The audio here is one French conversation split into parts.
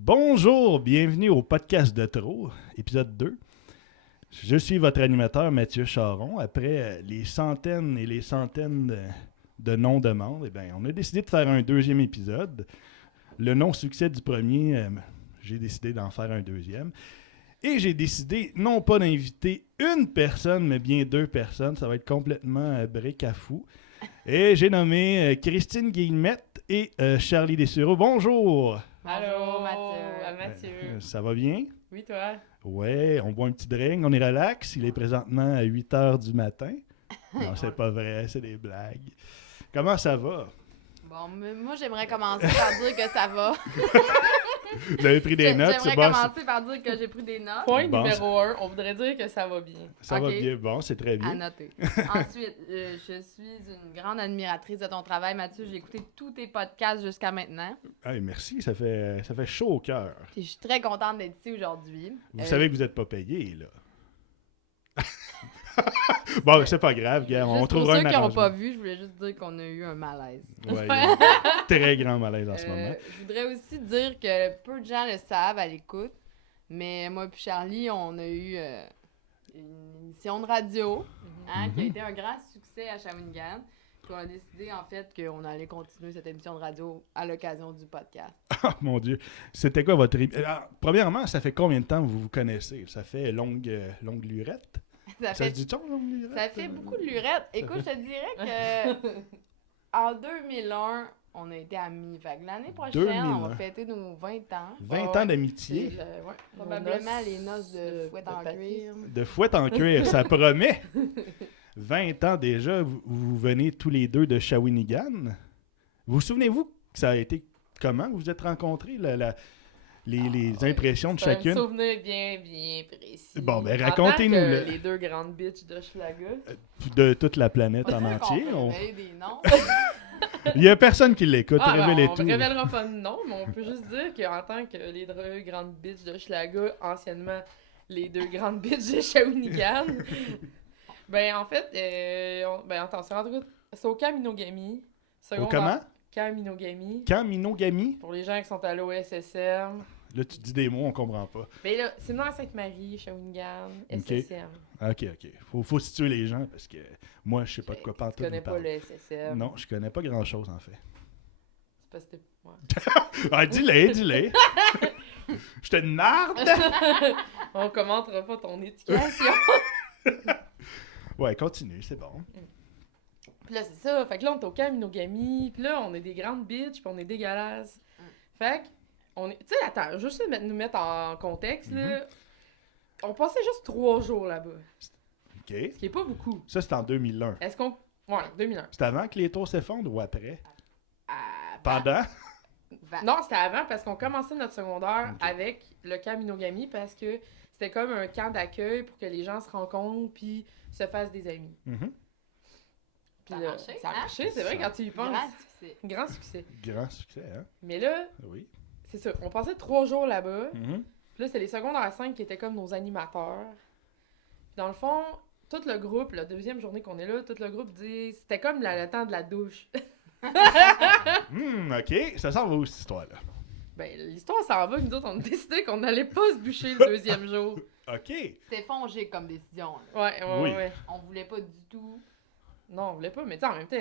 Bonjour, bienvenue au podcast de trop, épisode 2. Je suis votre animateur Mathieu Charon. Après les centaines et les centaines de non-demandes, on a décidé de faire un deuxième épisode. Le non-succès du premier, j'ai décidé d'en faire un deuxième. Et j'ai décidé non pas d'inviter une personne, mais bien deux personnes. Ça va être complètement bric-à-fou. Et j'ai nommé Christine Guillemette et Charlie Dessureau. Bonjour! Allô, Mathieu. Ça va bien? Oui, toi? Ouais, on boit un petit drink, on est relax. Il est présentement à 8 h du matin. Non, c'est pas vrai, c'est des blagues. Comment ça va? Bon, moi, j'aimerais commencer par dire que ça va. Vous avez pris des notes? J'aimerais C'est bon, commencer par dire que j'ai pris des notes. Point Bon, numéro 1, on voudrait dire que ça va bien. ça va Ok. bien. Bon, c'est très À bien. noter. Ensuite, je suis une grande admiratrice de ton travail, Mathieu. J'ai écouté tous tes podcasts jusqu'à maintenant. Hey, merci, ça fait chaud au cœur. Puis je suis très contente d'être ici aujourd'hui. Vous savez que vous n'êtes pas payé, là. Bon, c'est pas grave, gars. On Juste trouvera un pour ceux qui n'ont arrangement. pas vu, je voulais juste dire qu'on a eu un malaise. Ouais, il y a un très grand malaise en ce moment. Je voudrais aussi dire que peu de gens le savent à l'écoute, mais moi et Charlie, on a eu une émission de radio qui a été un grand succès à Shawinigan. Puis on a décidé en fait qu'on allait continuer cette émission de radio à l'occasion du podcast. Oh mon Dieu. C'était quoi votre... premièrement, ça fait combien de temps que vous vous connaissez? Ça fait longue lurette? Ça se dit-tu, longue lurette? Ça fait beaucoup de lurettes. Écoute, je te dirais que en 2001, on a été amis. Fait que l'année prochaine, 2001. on va fêter nos 20 ans. 20 ans d'amitié. Ouais. Probablement les noces de fouette en papier. cuir. De fouette en cuir, ça promet. 20 ans déjà, vous venez tous les deux de Shawinigan. Vous souvenez-vous que ça a été comment vous vous êtes rencontrés, les impressions de C'est un chacune? souvenir bien précis. Bon, ben, En racontez-nous tant que le- les deux grandes bitches de Schlager. De toute la planète en On entier. peut révéler des noms. Il n'y a personne qui l'écoute, Ben, révélez on tout. ne révélera pas de nom, mais on peut juste dire qu'en tant que les deux grandes bitches de Schlager, anciennement les deux grandes bitches de Shawinigan, ben en fait, attends, c'est au Camp Minogami. Au comment? Camp Minogami. Quand Minogami? Pour les gens qui sont allés au SSM. Là, tu dis des mots, on comprend pas. Ben là, c'est dans Sainte-Marie, Shawinigan, Ok. SSM. OK. Faut situer les gens parce que moi, je sais pas de quoi parler. Tu connais pas le SSM. Non, je connais pas grand-chose, en fait. C'est parce que ouais. Ah, dis-le. Je te narde! On commentera pas ton éducation. Ouais, continue, c'est bon. Puis là, c'est ça. Fait que là, on est au Camp Minogami. Puis là, on est des grandes bitches. Puis on est dégueulasses. Fait que, on est. Tu sais, attends, juste nous mettre en contexte, là. On passait juste 3 jours là-bas. OK. Ce qui est pas beaucoup. Ça, c'est en 2001. Est-ce qu'on. Ouais, 2001. C'est avant que les tours s'effondrent ou après? Ah, Pendant? Non, c'était avant parce qu'on commençait notre secondaire Ok. avec le camp Minogami parce que c'était comme un camp d'accueil pour que les gens se rencontrent puis se fassent des amis. Mhm. Puis Ça a là, marché, ça a hein? marché, c'est vrai, Ça- quand tu y penses. grand succès. Grand succès. Grand succès, hein? Mais là, Oui. c'est ça, on passait 3 jours là-bas. Mhm. Puis là, c'était les secondaires 5 qui étaient comme nos animateurs. Puis dans le fond, tout le groupe, la deuxième journée qu'on est là, tout le groupe dit c'était comme le temps de la douche. OK. Ça s'en va où, cette histoire-là? Ben, l'histoire s'en va, nous autres, on a décidé qu'on n'allait pas se boucher le deuxième jour. OK. C'était fongé comme décision. Là. Ouais. Oui. On voulait pas du tout Non, on voulait pas, mais tu sais, en même temps,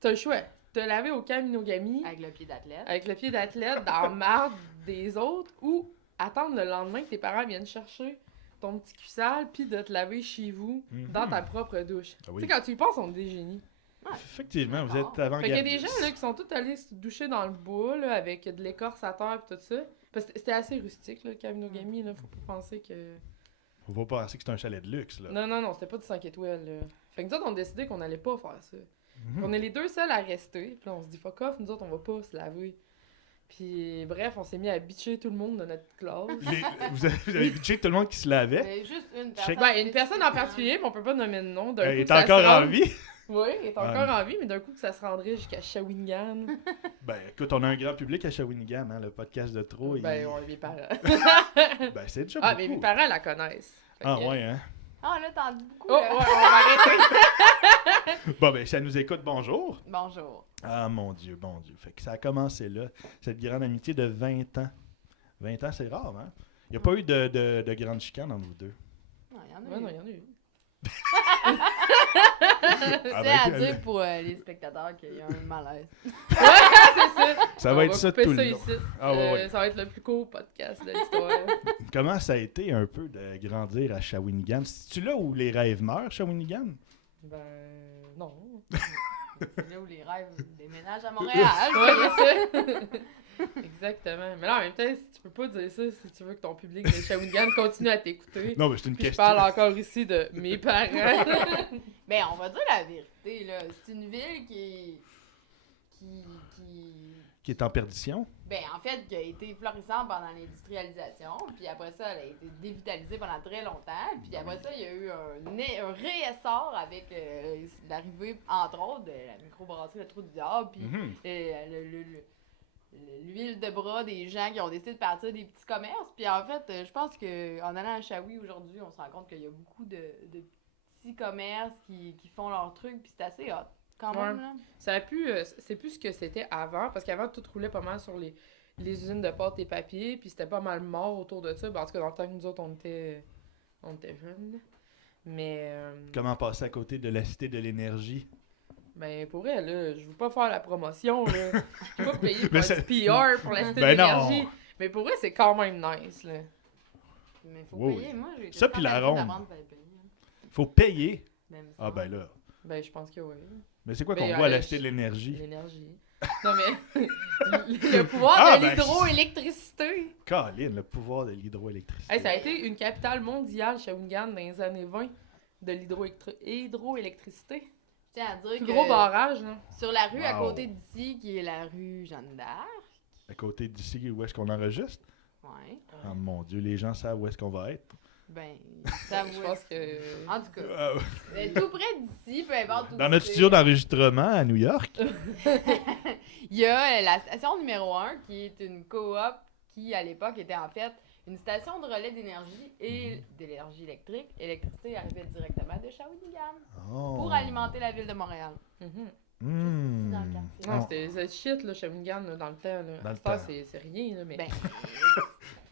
t'as le choix. Te laver au camp Minogami avec le pied d'athlète. avec le pied d'athlète dans la marde des autres ou attendre le lendemain que tes parents viennent chercher ton petit cul sale puis de te laver chez vous dans ta propre douche. Ah oui. Tu sais, quand tu y penses, on est des génies. Effectivement, vous êtes Fait qu'il y a avant-gardistes. des gens là, qui sont tous allés se doucher dans le bois là, avec de l'écorce à terre et tout ça. Parce que c'était assez rustique, là, le camp Minogami. Là, faut pas penser que. Faut pas penser que c'est un chalet de luxe, là. Non, c'était pas du 5 étoiles. Là. Fait que nous autres, on a décidé qu'on allait pas faire ça. Mhm. On est les deux seuls à rester. Puis là, on se dit fuck off, nous autres, on va pas se laver. Puis bref, on s'est mis à bitcher tout le monde de notre classe. Vous avez bitché tout le monde qui se lavait? Mais juste une Check. personne. Ben, une personne en particulier, mais on peut pas nommer de nom. D'un Il coup, est que ça encore se en rend- vie? Oui, il est encore en vie, mais d'un coup que ça se rendrait jusqu'à Shawinigan. Ben, écoute, on a un grand public à Shawinigan, hein, le podcast de trop. Ben, ouais, mes parents. Ben, c'est déjà Ah, beaucoup. mais mes parents la connaissent. Fait Ah, que- ouais, hein? Ah, là, t'en dis beaucoup. Oh, ouais, là. on va arrêter. Bon, ben, ça nous écoute, bonjour. Bonjour. Ah, mon Dieu. Fait que ça a commencé là, cette grande amitié de 20 ans. 20 ans, c'est rare, hein? Il n'y a pas eu de grande chicane entre vous deux. Non, il y en a Ouais, eu. non, il y en a eu. C'est Ah, à ben, dire pour les spectateurs qu'il y a un malaise. Ouais, c'est ça. Ça On va être ça couper tout le ça long. ici. Ah, ouais. Ça va être le plus court podcast de l'histoire. Comment ça a été un peu de grandir à Shawinigan? C'est-tu là où les rêves meurent, Shawinigan? Ben, non. C'est là où les rêves déménagent à Montréal. Ouais, c'est ça. Exactement. Mais là, en même temps, tu peux pas dire ça si tu veux que ton public de Shawinigan continue à t'écouter. Non, mais c'est une Puis je question. parle encore ici de mes parents. Ben, on va dire la vérité, là. C'est une ville qui Qui est en perdition? ben, en fait, qui a été florissante pendant l'industrialisation, puis après ça, elle a été dévitalisée pendant très longtemps, puis après ça, il y a eu un réessor avec l'arrivée, entre autres, de la microbrasserie Le Trou du Diable, puis Mhm. l'huile de bras des gens qui ont décidé de partir des petits commerces. Puis en fait, je pense qu'en allant à Shawi aujourd'hui, on se rend compte qu'il y a beaucoup de petits commerces qui font leur truc, puis c'est assez hot, quand même, Ouais. là. Ça a pu, c'est plus ce que c'était avant, parce qu'avant, tout roulait pas mal sur les usines de pâte et papier, puis c'était pas mal mort autour de ça. Ben, en tout cas, dans le temps que nous autres, on était jeunes. Là. Mais, Comment passer à côté de la Cité de l'Énergie? ben, pour elle, là, je veux pas faire la promotion, là. Je veux pas payer pour Mais un c'est- petit PR pour la cité Ben non. d'énergie. Mais pour elle, c'est quand même nice, là. Mais faut Oui, payer, oui. moi, j'ai été Ça, puis la traumatisée ronde. d'apprendre qu'il fallait payer. Faut payer. Même ça. Ah ben là. Ben, je pense que oui. Mais c'est quoi Ben, qu'on voit à la je- Cité de l'Énergie? L'énergie. Non, mais le pouvoir Ah, de ben, l'hydroélectricité. Caroline, le pouvoir de l'hydroélectricité. Hey, ça a été une capitale mondiale, Shawinigan, dans les années 20, de l'hydroélectricité. Je tiens à dire Plus que gros barrage, là. sur la rue à Wow. côté d'ici, qui est la rue Jeanne d'Arc, À côté d'ici, où est-ce qu'on enregistre? ouais, Oh mon Dieu, les gens savent où est-ce qu'on va être. ben, ça Je vous... pense que... En tout cas, ben, tout près d'ici, peu importe où Dans notre c'est, studio d'enregistrement à New York. il y a la station numéro 1, qui est une coop qui, à l'époque, était en fait une station de relais d'énergie et d'énergie électrique. L'électricité arrivait directement de Shawinigan Oh. pour alimenter la ville de Montréal. Mhm. Hmm. Dans le quartier. Non, Oh. c'était shit, là, Shawinigan, là, dans le temps. Là. Dans À le cette heure, temps. c'est rien, là, mais... Ben,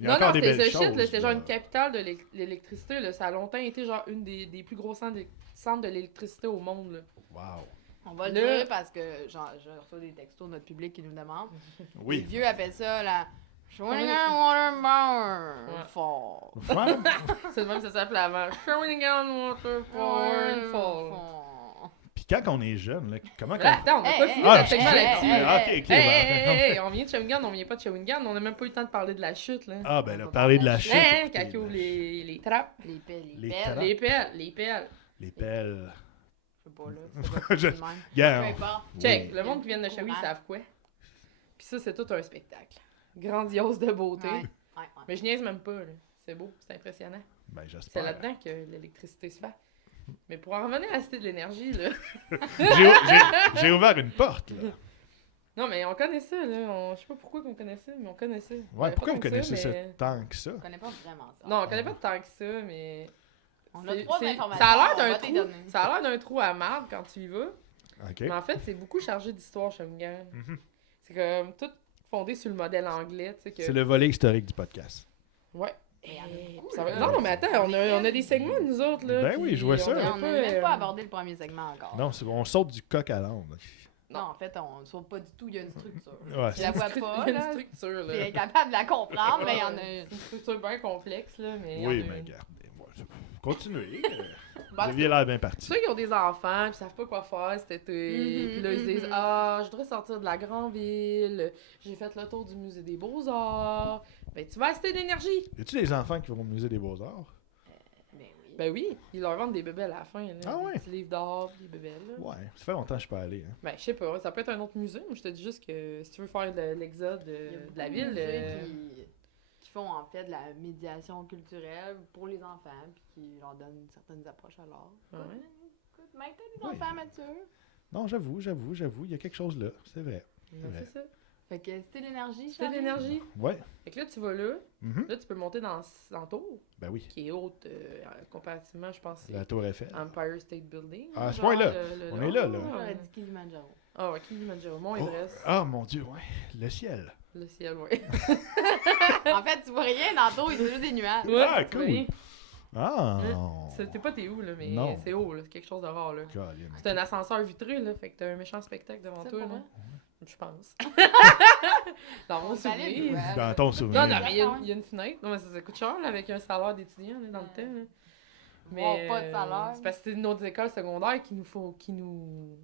Il y a Non, encore non, des c'était belles ce shit, choses, là, c'était genre là. une capitale de l'électricité, là. Ça a longtemps été genre une des plus gros centres de l'électricité au monde, là. Wow. on va le Là- dire parce que genre, je reçois des textos de notre public qui nous demandent. Les Oui. vieux appellent ça la Shawinigan Water Power Ouais. Fall. Ouais. C'est le même que ça s'appelait avant. Shawinigan Waterfall Fall. Puis quand on est jeune, là, comment Là, qu'on... attends, on n'a pas Hey, fini Ah, notre segment hey, là-dessus. hey, là. Ah, ok, ok. bon. On vient de Shawinigan, on vient pas de Shawinigan, on n'a même pas eu le temps de parler de la chute, là. Ah, ben là, parler de la chute. Hein, écoutez, quand il ouvre les trappes. Les pelles, Les les pelles. trappes. Les pelles, les pelles. Les pelles. Je sais pas là. Je- C'est le même. Gars, Peu on- importe. Check, Oui. le monde qui vient de Shawi, ils Ouais. savent quoi. Puis ça, c'est tout un spectacle. Grandiose de beauté. Ouais, ouais. Mais je niaise même pas, là. C'est beau, c'est impressionnant. Ben, C'est j'espère. là-dedans que l'électricité se fait. Mais pour en revenir à la Cité de l'énergie, là. J'ai ouvert une porte, là. Non, mais on connaît ça, là. Je sais pas pourquoi qu'on connaît ça, mais on connaît ça. Ouais, pourquoi vous Pas tant que connaissez ça mais- tant que ça? On connaît pas vraiment ça. Non, on connaît pas tant que ça, mais. On a c'est- trois c'est- informations. Ça a l'air on va d'un te trou. donner. Ça a l'air d'un trou à marde quand tu y vas. OK. Mais en fait, c'est beaucoup chargé d'histoire, Shawinigan. Mhm. C'est comme tout fondé sur le modèle anglais, tu sais que. C'est le volet historique du podcast. Ouais. Mais il y en a beaucoup, Ça va- là. Non, non, mais attends, on a des segments, nous autres, là. Ben oui, puis je vois ça. on a On n'a même pas euh, abordé le premier segment encore. Non, on saute du coq à l'âne. Non, en fait, on ne saute pas du tout. Il y a une structure. Ouais, Tu la vois Il y pas, a une là. structure, Tu es là. incapable de la comprendre, mais il y en a une. Une structure bien complexe, là, mais. il y en Oui, a mais une. regardez. Continuez. Ben, Vous aviez l'air bien parti. Ceux qui ont des enfants, puis savent pas quoi faire cet été, puis là, ils se disent mhm. Ah, je voudrais sortir de la grande ville, j'ai fait le tour du musée des Beaux-Arts. Ben, tu vas à Cité d'énergie. Y a-tu des enfants qui vont au musée des Beaux-Arts? Ben oui. Ben oui, ils leur vendent des bébelles à la fin, là. Ah ouais? Des petits livres d'art, des bébelles, là. Ouais, ça fait longtemps que je suis pas allé. Hein. Ben, je sais pas, ça peut être un autre musée, mais je te dis juste que si tu veux faire l'exode Il y a de beaucoup la de ville. musées qui font en fait de la médiation culturelle pour les enfants, puis qui leur donnent certaines approches à l'art. Ouais. Écoute, même t'as des Oui. enfants matures. Non, j'avoue, il y a quelque chose là, c'est vrai. Ben, Ouais. c'est ça. Fait que c'était l'énergie, C'était Charlie? l'énergie. Ouais. Fait que là, tu vas là, Mhm. là, tu peux monter dans tour, Ben oui, qui est haute comparativement, je pense, c'est la Tour Eiffel. Empire State Building. Ah, à ce genre, point-là. On est là, là. On Ah, aurait dit Kilimanjaro. Ah ouais, Kilimanjaro, Mont Oh, Everest. ah, mon Dieu, ouais. Le ciel. Le ciel, ouais. En fait, tu vois rien dans l'eau, il y a juste des nuages. Ouais, Ah, tu vois cool. rien. Ah! T'es pas t'es où, là, mais Non. c'est haut, là. C'est quelque chose de rare, là. Colin. C'est un ascenseur vitré, là, fait que t'as un méchant spectacle devant C'est toi, pas là. vrai? Je pense. Dans mon On fallait le souvenir. voir. Dans ton souvenir. Non, non, mais il y a une fenêtre. Non, mais ça coûte cher, là, avec un salaire d'étudiant, là, dans le temps, là. Mais pas de salaire. C'est parce que c'était notre école secondaire qui nous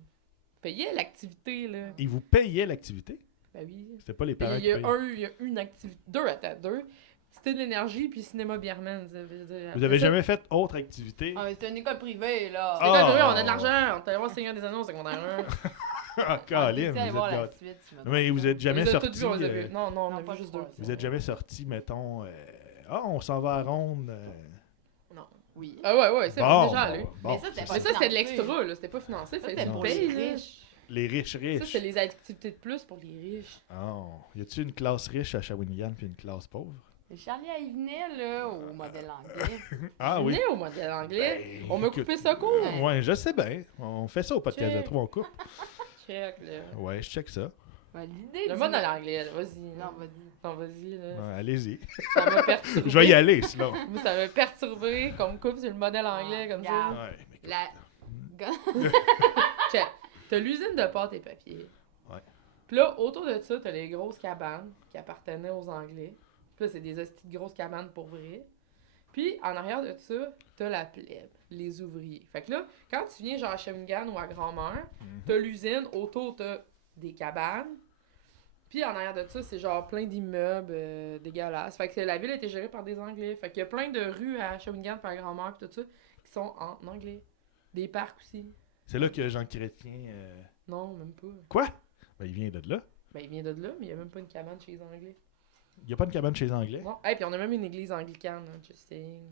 payait l'activité, là. Ils vous payaient l'activité? Ben oui. C'était pas les Puis parents il qui y a payaient? il y a une activité. Deux. C'était de l'énergie, puis cinéma Bierman. Vous avez jamais fait autre activité? Ah, mais c'est une école privée, là. C'est quoi, Ah. on a de l'argent. On est allé voir Seigneur des Anneaux au secondaire 1. Ah, Colin, On était vous allé êtes voir la gâtés. suite, tu me Non, mais vous êtes jamais On les a sortis. toutes vues, on les a vues. Non, on Non, a pas vu juste trois. deux. Vous êtes jamais sortis, mettons. On s'en va à ronde. Non. Oui. Ah ouais, c'est Bon, déjà allé. bon, Mais ça, c'était c'est pas Mais ça, c'était de financé. l'extra, là. C'était pas financé. Ça, Fallait c'était que tu pour payes, les là. riches. Les riches Ça, riches. c'est les activités de plus pour les riches. Oh. Y a-tu une classe riche à Shawinigan puis une classe pauvre? Et Charlie, il venait, là, au modèle anglais. Ah oui. Né au modèle anglais. Ben, On m'a écoute. coupé ça court. Ouais. Ouais, je sais bien. On fait ça au podcast de Check. Trop, on coupe. Check, là. Ouais, je check ça. Ouais, l'idée Le du- modèle anglais, là. Vas-y. Non, vas-y. Non, vas-y, là. Ouais, allez-y. Ça m'a perturbé. Je vais y aller, sinon. Moi, ça m'a perturbé qu'on me coupe sur le modèle anglais comme ça. regarde. Ouais, mais écoute. La... Check. T'as l'usine de pâte et papier. Ouais. Puis là, autour de ça, t'as les grosses cabanes qui appartenaient aux Anglais. Puis là, c'est des hosties de grosses cabanes pour vrai. Puis, en arrière de ça, t'as la plèbe, les ouvriers. Fait que là, quand tu viens genre à Shawinigan ou à Grand-Mère, t'as l'usine, autour t'as des cabanes. Puis en arrière de ça, c'est genre plein d'immeubles dégueulasses. Fait que la ville a été gérée par des Anglais. Fait qu'il y a plein de rues à Shawinigan, par Grand-Mère, pis tout ça, qui sont en anglais. Des parcs aussi. C'est là que Jean Chrétien. Non, même pas. Quoi? Ben, il vient de là. Ben, il vient de là, mais il y a même pas une cabane chez les Anglais. Il y a pas une cabane chez les Anglais. Non. Hey, puis on a même une église anglicane, hein, just saying.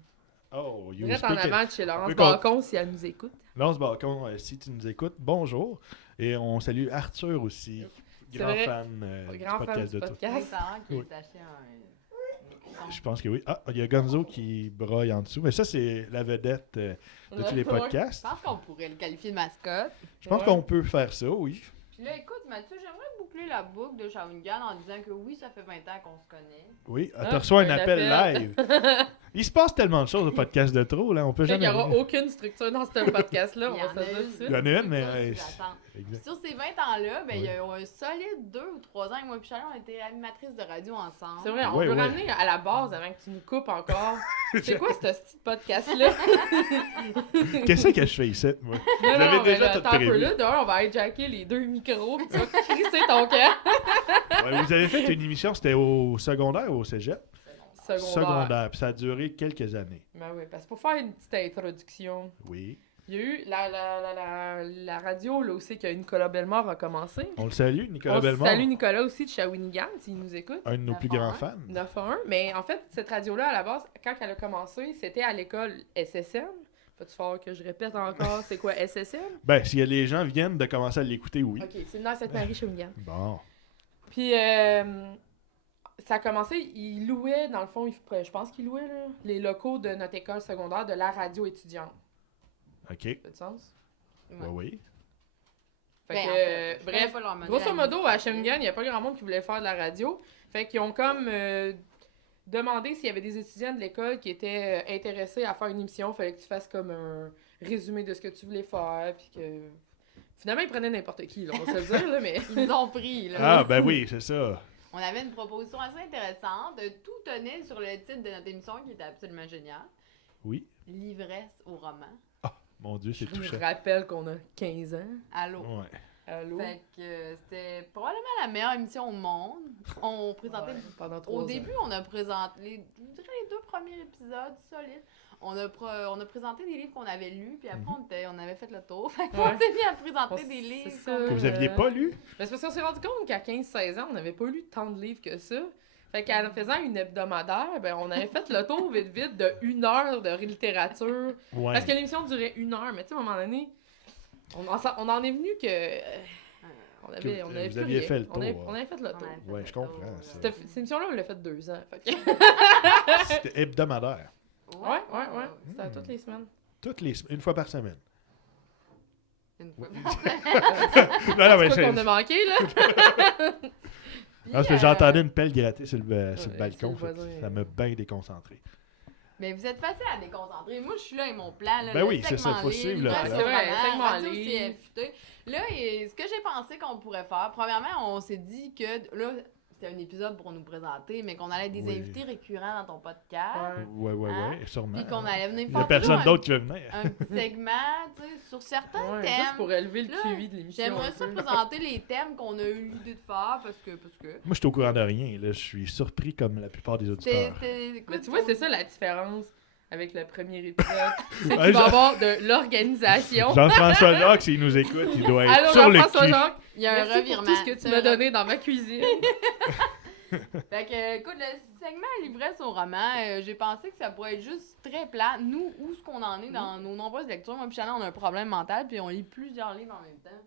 Oh, you Reste en speak it. avant de chez Laurence Oui, Bacon si elle nous écoute. Lance Bacon, si tu nous écoutes, bonjour. Et on salue Arthur aussi, C'est grand vrai. fan Grand du fan podcast du de Trop. Les podcast. parents qui Oui. s'achètent un... Je pense que oui. Ah, il y a Gonzo qui broille en dessous. Mais ça, c'est la vedette de tous les Ouais. podcasts. Je pense qu'on pourrait le qualifier de mascotte. Je pense Ouais. qu'on peut faire ça, oui. Puis là, écoute, Mathieu, j'aimerais boucler la boucle de Shawinigan en disant que oui, ça fait 20 ans qu'on se connaît. Oui, Ah, tu reçois un un appel appel. live. Il se passe tellement de choses au podcast de Trop, là. On peut Fait qu'il jamais. n'y aura aucune structure dans ce podcast-là, on Il y va en se a dire une. tout de Il y suite. en a une, mais. Sous-jacente. Exact. Sur ces 20 ans-là, ben, il y Oui. a eu un solide 2 ou 3 ans que moi et Charlie, on était animatrices de radio ensemble. C'est vrai, on Ouais, peut ouais. ramener à la base avant que tu nous coupes encore. C'est quoi ce petit podcast-là? Qu'est-ce que je fais ici, moi? Non, J'avais non, déjà mais tout attends un peu prévu. là. Dehors, on va hijacker les deux micros, puis tu vas crisser ton camp. Ouais, vous avez fait une émission, c'était au secondaire ou au cégep? Secondaire. Puis ça a duré quelques années. Ben oui, parce que pour faire une petite introduction, Oui. il y a eu la radio, là aussi, que Nicolas Bellemare a commencé. On le salue, Nicolas On Bellemare. salue Nicolas aussi de Shawinigan, s'il nous écoute. Un de nos plus 9 à grands 1. fans. 9 à 1. Mais en fait, cette radio-là, à la base, quand elle a commencé, c'était à l'école SSM. Faut-tu faire que je répète encore, c'est quoi SSM? Ben, si les gens viennent de commencer à l'écouter, oui. Ok, c'est dans Sainte-Marie-Shawinigan. Bon. Puis, ça a commencé, il louait, dans le fond, je pense qu'il louait là, les locaux de notre école secondaire de la radio étudiante. OK. Ça fait du sens? Ouais, oui. Fait Ben, que, en fait, je connais bref, pas leur modèle grosso modo, à administratif. Shawinigan, il n'y a pas grand monde qui voulait faire de la radio. Fait qu'ils ont comme demandé s'il y avait des étudiants de l'école qui étaient intéressés à faire une émission. Fallait que tu fasses comme un résumé de ce que tu voulais faire. Puis que... Finalement, ils prenaient n'importe qui, là, on va se le dire, là, mais... Ils nous ont pris, là. Ah, ben oui, c'est ça. On avait une proposition assez intéressante. Tout tenait sur le titre de notre émission qui était absolument génial. Oui. L'ivresse au roman. Mon Dieu, c'est Je me touchant. rappelle qu'on a 15 ans. Allô. Ouais. Allô? Fait que c'était probablement la meilleure émission au monde. On présentait... Ouais, pendant 3 Au ans. début, on a présenté, je dirais les 2 premiers épisodes solides. On a présenté des livres qu'on avait lus, puis après, on avait fait le tour. Fait qu'on Ouais. s'est mis à présenter On- des livres. c'est ça. Que vous aviez pas lu? Mais c'est parce qu'on s'est rendu compte qu'à 15-16 ans, on n'avait pas lu tant de livres que ça. Fait qu'en faisant une hebdomadaire, ben, on avait fait le tour vite de 1 heure de littérature. Ouais. Parce que l'émission durait 1 heure, mais tu sais, à un moment donné, on en est venu que... on avait Que plus vous aviez rien. fait le On avait, tour. on avait fait le tour. Ouais, je comprends, ça. Cette émission-là, on l'a fait 2 ans. Fait que... C'était hebdomadaire. ouais. C'était à toutes les semaines. Une fois par semaine. Une fois. Non, non, mais C'est quoi qu'on a manqué, là? Parce que j'entendais une pelle gratter sur le c'est balcon. le fait que voisin. ça m'a bien déconcentré. Mais vous êtes facile à déconcentrer. Moi, je suis là avec mon plan. Là, Ben le oui, c'est ça, segment faut livre, suivre le livre plan. sur Ouais, roman, segment radio livre. CFT. Là, ce que j'ai pensé qu'on pourrait faire, premièrement, on s'est dit que là, c'était un épisode pour nous présenter, mais qu'on allait des Oui. invités récurrents dans ton podcast. Ouais. Ouais, Hein? sûrement. Puis qu'on allait venir Il me n'y a faire personne toujours d'autre qui veut venir. un petit segment, tu sais, sur certains Ouais, thèmes. juste pour élever le Là, QI de l'émission. J'aimerais un ça peu. présenter les thèmes qu'on a eu l'idée de faire parce que Moi, je suis au courant de rien. Là. Je suis surpris comme la plupart des auditeurs. Mais tu vois, c'est ça la différence avec le premier épisode. C'est Ouais, qu'il va y Jean- avoir de l'organisation. Jean-François Jacques, s'il nous écoute, il doit être Allô, sur le Jean-François cul. Jacques, Il y a un merci pour revirement. tout ce que tu m'as donné dans ma cuisine. Fait que, écoute, le segment L'ivresse au roman, j'ai pensé que ça pourrait être juste très plat. Nous, où est-ce qu'on en est dans nos nombreuses lectures? Moi, puis Shannon, on a un problème mental, puis on lit plusieurs livres en même temps.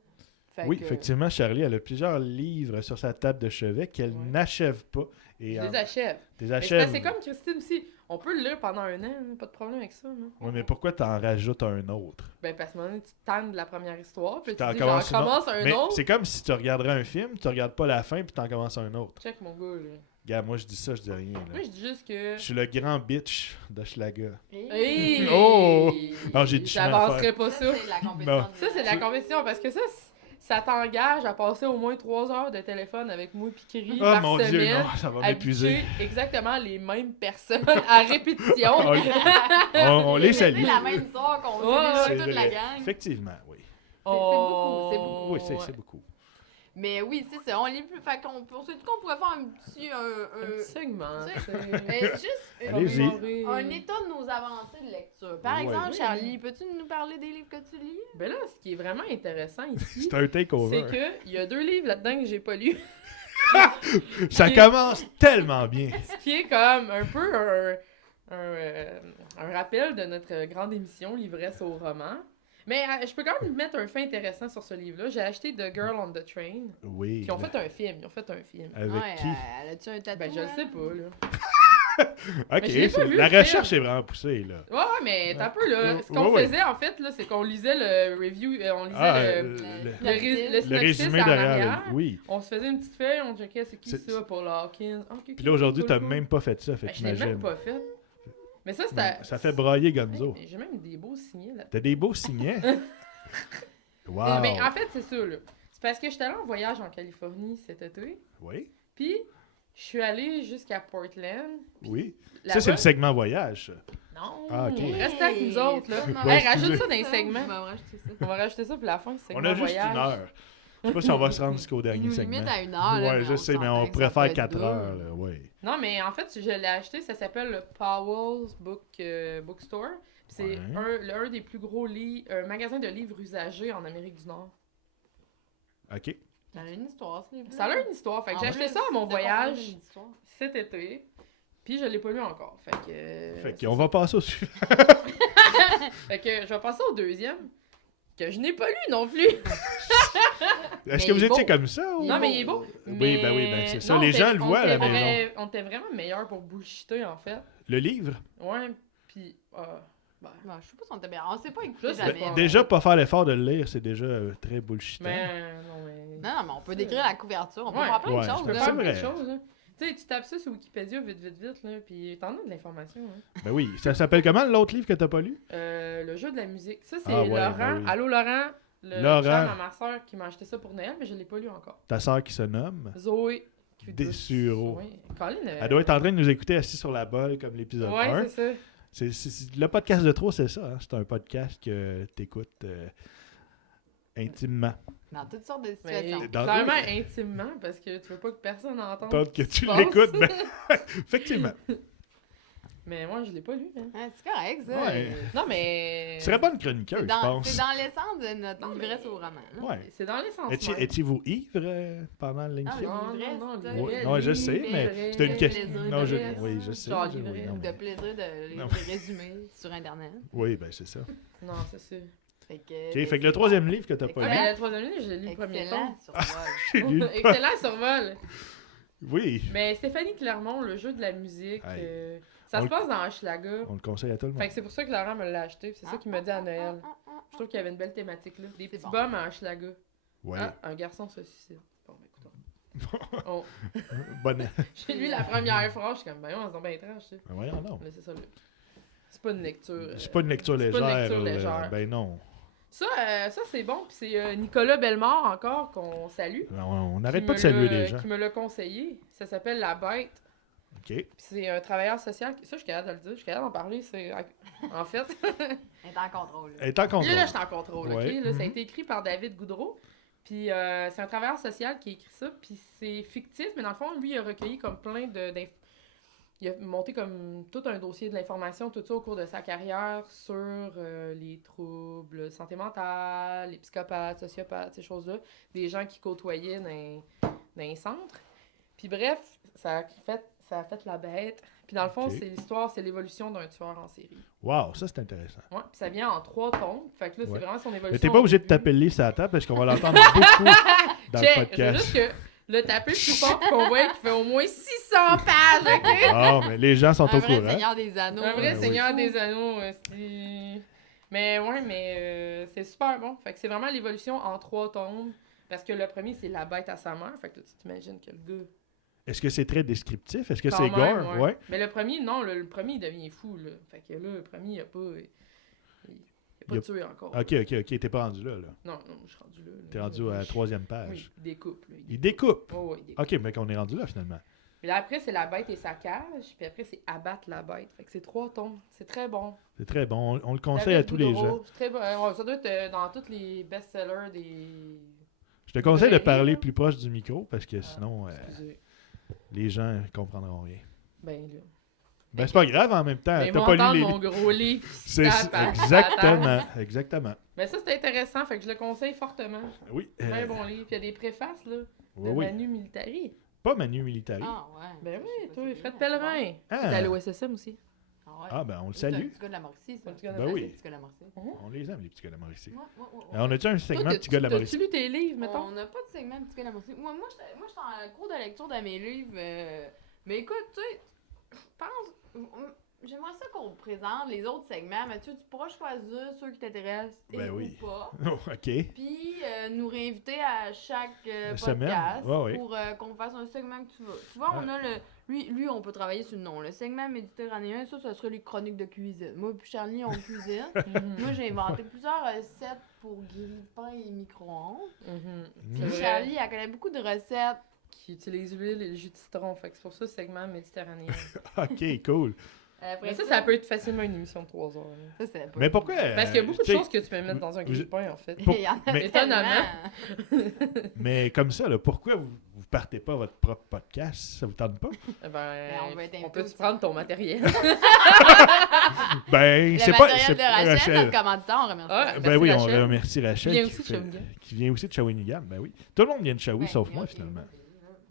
Fait Oui, que- effectivement, Charlie, elle a plusieurs livres sur sa table de chevet qu'elle Ouais. n'achève pas. Et Je les achève. Des Mais achèves. c'est comme Christine aussi. On peut le lire pendant un an, hein, pas de problème avec ça. Non? Oui, mais pourquoi t'en rajoutes un autre? Ben, parce que à un moment donné, tu te tannes de la première histoire, puis tu T'en dis, commences j'en une commence un Mais autre. c'est comme si tu regarderais un film, tu regardes pas la fin, puis t'en commences un autre. Check mon gars, là. Gars, moi je dis ça, je dis rien. Là. Moi, je dis juste que. Je suis le grand bitch d'Hochelaga. Hey! Oh! Non, j'ai du chemin à J'avancerai pas ça. c'est de la compétition. Non. Ça, c'est de la compétition parce que ça t'engage à passer au moins 3 heures de téléphone avec moi et Kiri Oh par mon Dieu, semaine. non, ça va à m'épuiser. bitcher exactement les mêmes personnes à répétition. On les salue. C'est la même histoire qu'on Ouais, sait C'est déjà toute la vrai. gang. Effectivement, oui. beaucoup, c'est beaucoup. Oui, c'est beaucoup. Mais oui, c'est ça. On lit plus. Fait qu'on s'est dit qu'on pourrait faire un petit. Un segment. tu sais, c'est- juste Allez-y. un état de nos avancées de lecture. Par Ouais. exemple, Oui. Charlie, peux-tu nous parler des livres que tu lis? Ben là, ce qui est vraiment intéressant ici, C'est un takeover. c'est qu'il y a 2 livres là-dedans que j'ai pas lus. Ça commence tellement bien. Ce qui est comme un peu un rappel de notre grande émission L'ivresse au roman. Mais je peux quand même mettre un fait intéressant sur ce livre-là. J'ai acheté The Girl on the Train. Oui. Puis ils ont fait un film. Avec Ouais, qui? elle a-tu un tatou? Ben, je le elle? sais pas, là. Ok, mais je l'ai pas vu, la le film. recherche est vraiment poussée, là. Ouais, mais t'as un peu, là. Ce qu'on Ouais, ouais. faisait, en fait, là, c'est qu'on lisait le review, on lisait Ah, le le synopsis résumé en derrière. arrière. Oui. On se faisait une petite feuille, on checkait c'est qui C'est- ça pour Hawkins. Puis là, aujourd'hui, t'as cool. même pas fait ça, fait Ben, je l'ai même qu'imagine. pas fait. Mais ça, c'était. Ça fait brailler Gonzo. J'ai même des beaux signets là. T'as des beaux signets. Wow. Mais en fait, c'est ça, là. C'est parce que j'étais allée en voyage en Californie cet été. Oui, Puis, je suis allée jusqu'à Portland. oui. Là-bas- Ça, c'est le segment voyage. ça. Non, Ah, ok. restez avec nous autres, là. Ouais, Hey, rajoute excusez. ça dans les Ça, segments. je vais rajouter ça. On va rajouter ça pour la fin, segment On a juste voyage. une heure. Je sais pas si on va se rendre jusqu'au Il dernier nous segment. limite à 1 heure. là, Ouais, je sais, mais s'entend on que ça pourrait peut faire être 4 deux. heures, là, oui. Non, mais en fait, je l'ai acheté, ça s'appelle le Powell's Bookstore. Puis c'est Ouais. un des plus gros magasins de livres usagés en Amérique du Nord. OK. Ça a une histoire, ce livre. Ça a une histoire. Fait que En j'ai acheté plus ça à mon de voyage comprendre une histoire. cet été. Puis je l'ai pas lu encore. Fait que. Fait c'est qu'on ça. va passer au suivant. Fait que je vais passer au deuxième. Que je n'ai pas lu non plus. Est-ce Mais que vous il est étiez beau. comme ça? Ou... Non, mais il est beau. Oui, ben oui, ben c'est ça. Non, Les on gens était- le voient à la on était- maison. On était vraiment meilleurs pour bullshiter, en fait. Le livre? Ouais, puis. Ben, Bon, je sais pas si on était bien. On sait pas écouter Je sais jamais. pas. Déjà, pas faire l'effort de le lire, c'est déjà très bullshitant. non, mais. Non, mais on peut décrire la couverture. On peut Ouais. faire plein Ouais, de je choses. peux là. faire C'est vrai. quelque chose, là. Tu sais, tu tapes ça sur Wikipédia vite, là, puis t'en as de l'information, hein. Ben oui. Ça s'appelle comment l'autre livre que t'as pas lu? Le jeu de la musique. Ça, c'est Ah ouais, Laurent. ben oui. Allô, Laurent. Le Laurent. chum à ma soeur qui m'a acheté ça pour Noël, mais je l'ai pas lu encore. Ta sœur qui se nomme? Zoé. Dessureau. Oui. Colin, Elle doit être en train de nous écouter assis sur la bolle comme l'épisode Ouais, 1. c'est ça. Le podcast de trop, c'est ça. Hein? C'est un podcast que t'écoutes intimement. Dans toutes sortes de Mais situations. Dans- clairement intimement, parce que tu veux pas que personne n'entende. Tant que tu penses? l'écoutes, ben, effectivement. Mais moi, je l'ai pas lu. Hein. Ah, c'est correct, ça. Ouais. Non, mais. Tu serais bonne chroniqueuse, C'est je dans, pense. c'est dans l'essence de notre Non, ivresse mais- au roman. là. Ouais. C'est dans l'essence. Étiez- même. Étiez-vous ivre pendant l'émission? Ah, Non, l'ivresse, non, ça. l'ivresse. Ouais, je sais, mais l'ivresse, c'était une question. plaisir Non, d'ivresse. oui, je sais. Genre oui, l'ivresse. non, De plaisir de Non. les résumer sur Internet. oui, ben c'est ça. Non, c'est ça. Fait que, OK, fait que le troisième livre que t'as pas Ah, lu. mais le troisième livre, j'ai lu le premier Excellent tome. survol. J'ai lu. Excellent survol. Oui, Mais Stéphanie Clermont, le jeu de la musique, Hey. ça On se le- passe dans Hochelaga. on le conseille à tout le Fait monde. que c'est pour ça que Laurent me l'a acheté. puis C'est ça qu'il m'a dit à Noël. Je trouve qu'il y avait une belle thématique là. Des C'est petits bon. bums à Hochelaga. Ouais. Ah, un garçon se suicide. Bon, ben, écoute. Oh. Bonne... J'ai lu la première phrase, je suis comme, ben on se dit bien étrange, tu sais. Ben voyons donc. Mais c'est ça, là. C'est pas une lecture. C'est pas une lecture c'est légère. pas une lecture là. légère. Ben non. Ça c'est bon. Puis c'est Nicolas Bellemare encore qu'on salue. On n'arrête qui pas me de saluer l'a- les gens. Qui me l'a conseillé. Ça s'appelle La Bête. OK. Puis c'est un travailleur social. Ça, je suis capable de le dire. Je suis capable d'en parler. C'est en fait. Elle est en contrôle. Elle est en contrôle. Là, je suis en contrôle. Ouais. OK? Là, ça a Mhm. été écrit par David Goudreau. Puis c'est un travailleur social qui a écrit ça. Puis c'est fictif, mais dans le fond, lui, il a recueilli comme plein il a monté comme tout un dossier de l'information, tout ça au cours de sa carrière sur les troubles santé mentale, les psychopathes, sociopathes, ces choses-là. Des gens qui côtoyaient dans les centres. Puis bref, ça a fait La Bête. Puis dans le fond, Ok. c'est l'évolution d'un tueur en série. Wow, ça, c'est intéressant. Ouais, puis ça vient en 3 tomes. Fait que là, Ouais. c'est vraiment son évolution. Mais t'es pas obligé de taper le livre sur la table parce qu'on va l'entendre beaucoup dans Check, le je veux podcast. juste que le taper plus fort qu'on voit qu'il fait au moins 600 pages, OK? Ah, mais les gens sont Un au vrai courant. Seigneur des Anneaux. Un vrai oui. Seigneur des Anneaux, Mais ouais, c'est super bon. Fait que c'est vraiment l'évolution en 3 tomes. Parce que le premier, c'est La Bête à sa mère. Fait que là, tu t'imagines que le gars... Est-ce que c'est très descriptif? Est-ce que quand c'est même, gore? Ouais. Mais le premier, non, le premier, il devient fou, là. Fait que là, le premier, il a pas... Il Il a- a pas tué encore. OK. T'es pas rendu là. Non, je suis rendu là. T'es rendu à la 3e Oui, page. il découpe, là. Il découpe. Oh, ouais, il découpe. OK, mais qu'on est rendu là, finalement. Puis là, après, c'est La Bête et sa cage. Puis après, c'est Abattre la Bête. Fait que c'est 3 tomes. C'est très bon. C'est très bon. On le conseille à David tous les Goudreau, gens. c'est très bon. Ouais, ça doit être dans tous les best-sellers des... Je te conseille de librairies, parler là. plus proche du micro parce que sinon, Excusez. les gens comprendront rien. Ben là. Ben, c'est pas grave en même temps. Ben, ils T'as vont pas entendre lu les... mon gros livre qui C'est tape à- à terre. exactement. Exactement. Mais ça, c'est intéressant. Fait que je le conseille fortement. Oui. Très bon livre. Puis il y a des préfaces, là, de oui, oui. Manu Militari. Pas Manu Militari. Ah, ouais. Ben Je oui, sais pas toi, c'est Fred qui, Pellerin. Ah. T'es à l'OSSM aussi. Ah, ouais. Ah, ben, on le C'est un salue. petit gars de la Mauricie, ça. Un petit gars de Ben la oui. Un petit gars de la Mauricie. On les aime, les petits gars de la Mauricie. Ouais. On a-tu un segment Toi, petit gars de la Mauricie? T'as-tu lu tes livres, mettons? On n'a pas de segment petit gars de la Mauricie. Moi, j'étais en cours de lecture de mes livres. Mais écoute, tu sais, je pense... J'aimerais ça qu'on présente les autres segments. Mathieu, tu pourras choisir ceux qui t'intéressent Ben et oui. ou pas. Oh, OK. Puis nous réinviter à chaque Semaine. podcast Ouais, ouais. pour qu'on fasse un segment que tu veux. Tu vois, on a le. Lui, on peut travailler sur le nom. Le segment méditerranéen, ça serait les chroniques de cuisine. Moi et Charlie, on cuisine. Moi, j'ai inventé plusieurs recettes pour grille-pain et micro-ondes. C'est Puis vrai. Charlie, elle connaît beaucoup de recettes. Qui utilise l'huile et le jus de citron. Fait que c'est pour ça, segment méditerranéen. OK, cool. Après Mais ça peut être facilement une émission de 3 heures. là. Ça, c'est pas... Mais pourquoi... Parce qu'il y a beaucoup de tu sais, choses que tu peux mettre dans un vous- grille-pain, en fait. pour- Il y en a mais- tellement. Mais comme ça, là, pourquoi vous partez pas votre propre podcast? Ça vous tente pas? Eh Ben, on va être on invité peut-tu aussi. prendre ton matériel? Ben, Le c'est pas... matériel c'est de pas Rachel, notre commanditaire, on remercie. Ah, Rachel. Ben oui, on Rachel. remercie Rachel Qui vient qui, aussi de fait- Shawinigan. qui vient aussi de Shawinigan. Ben oui. Tout le monde vient de Shawi, Ben, sauf il y moi, a- finalement.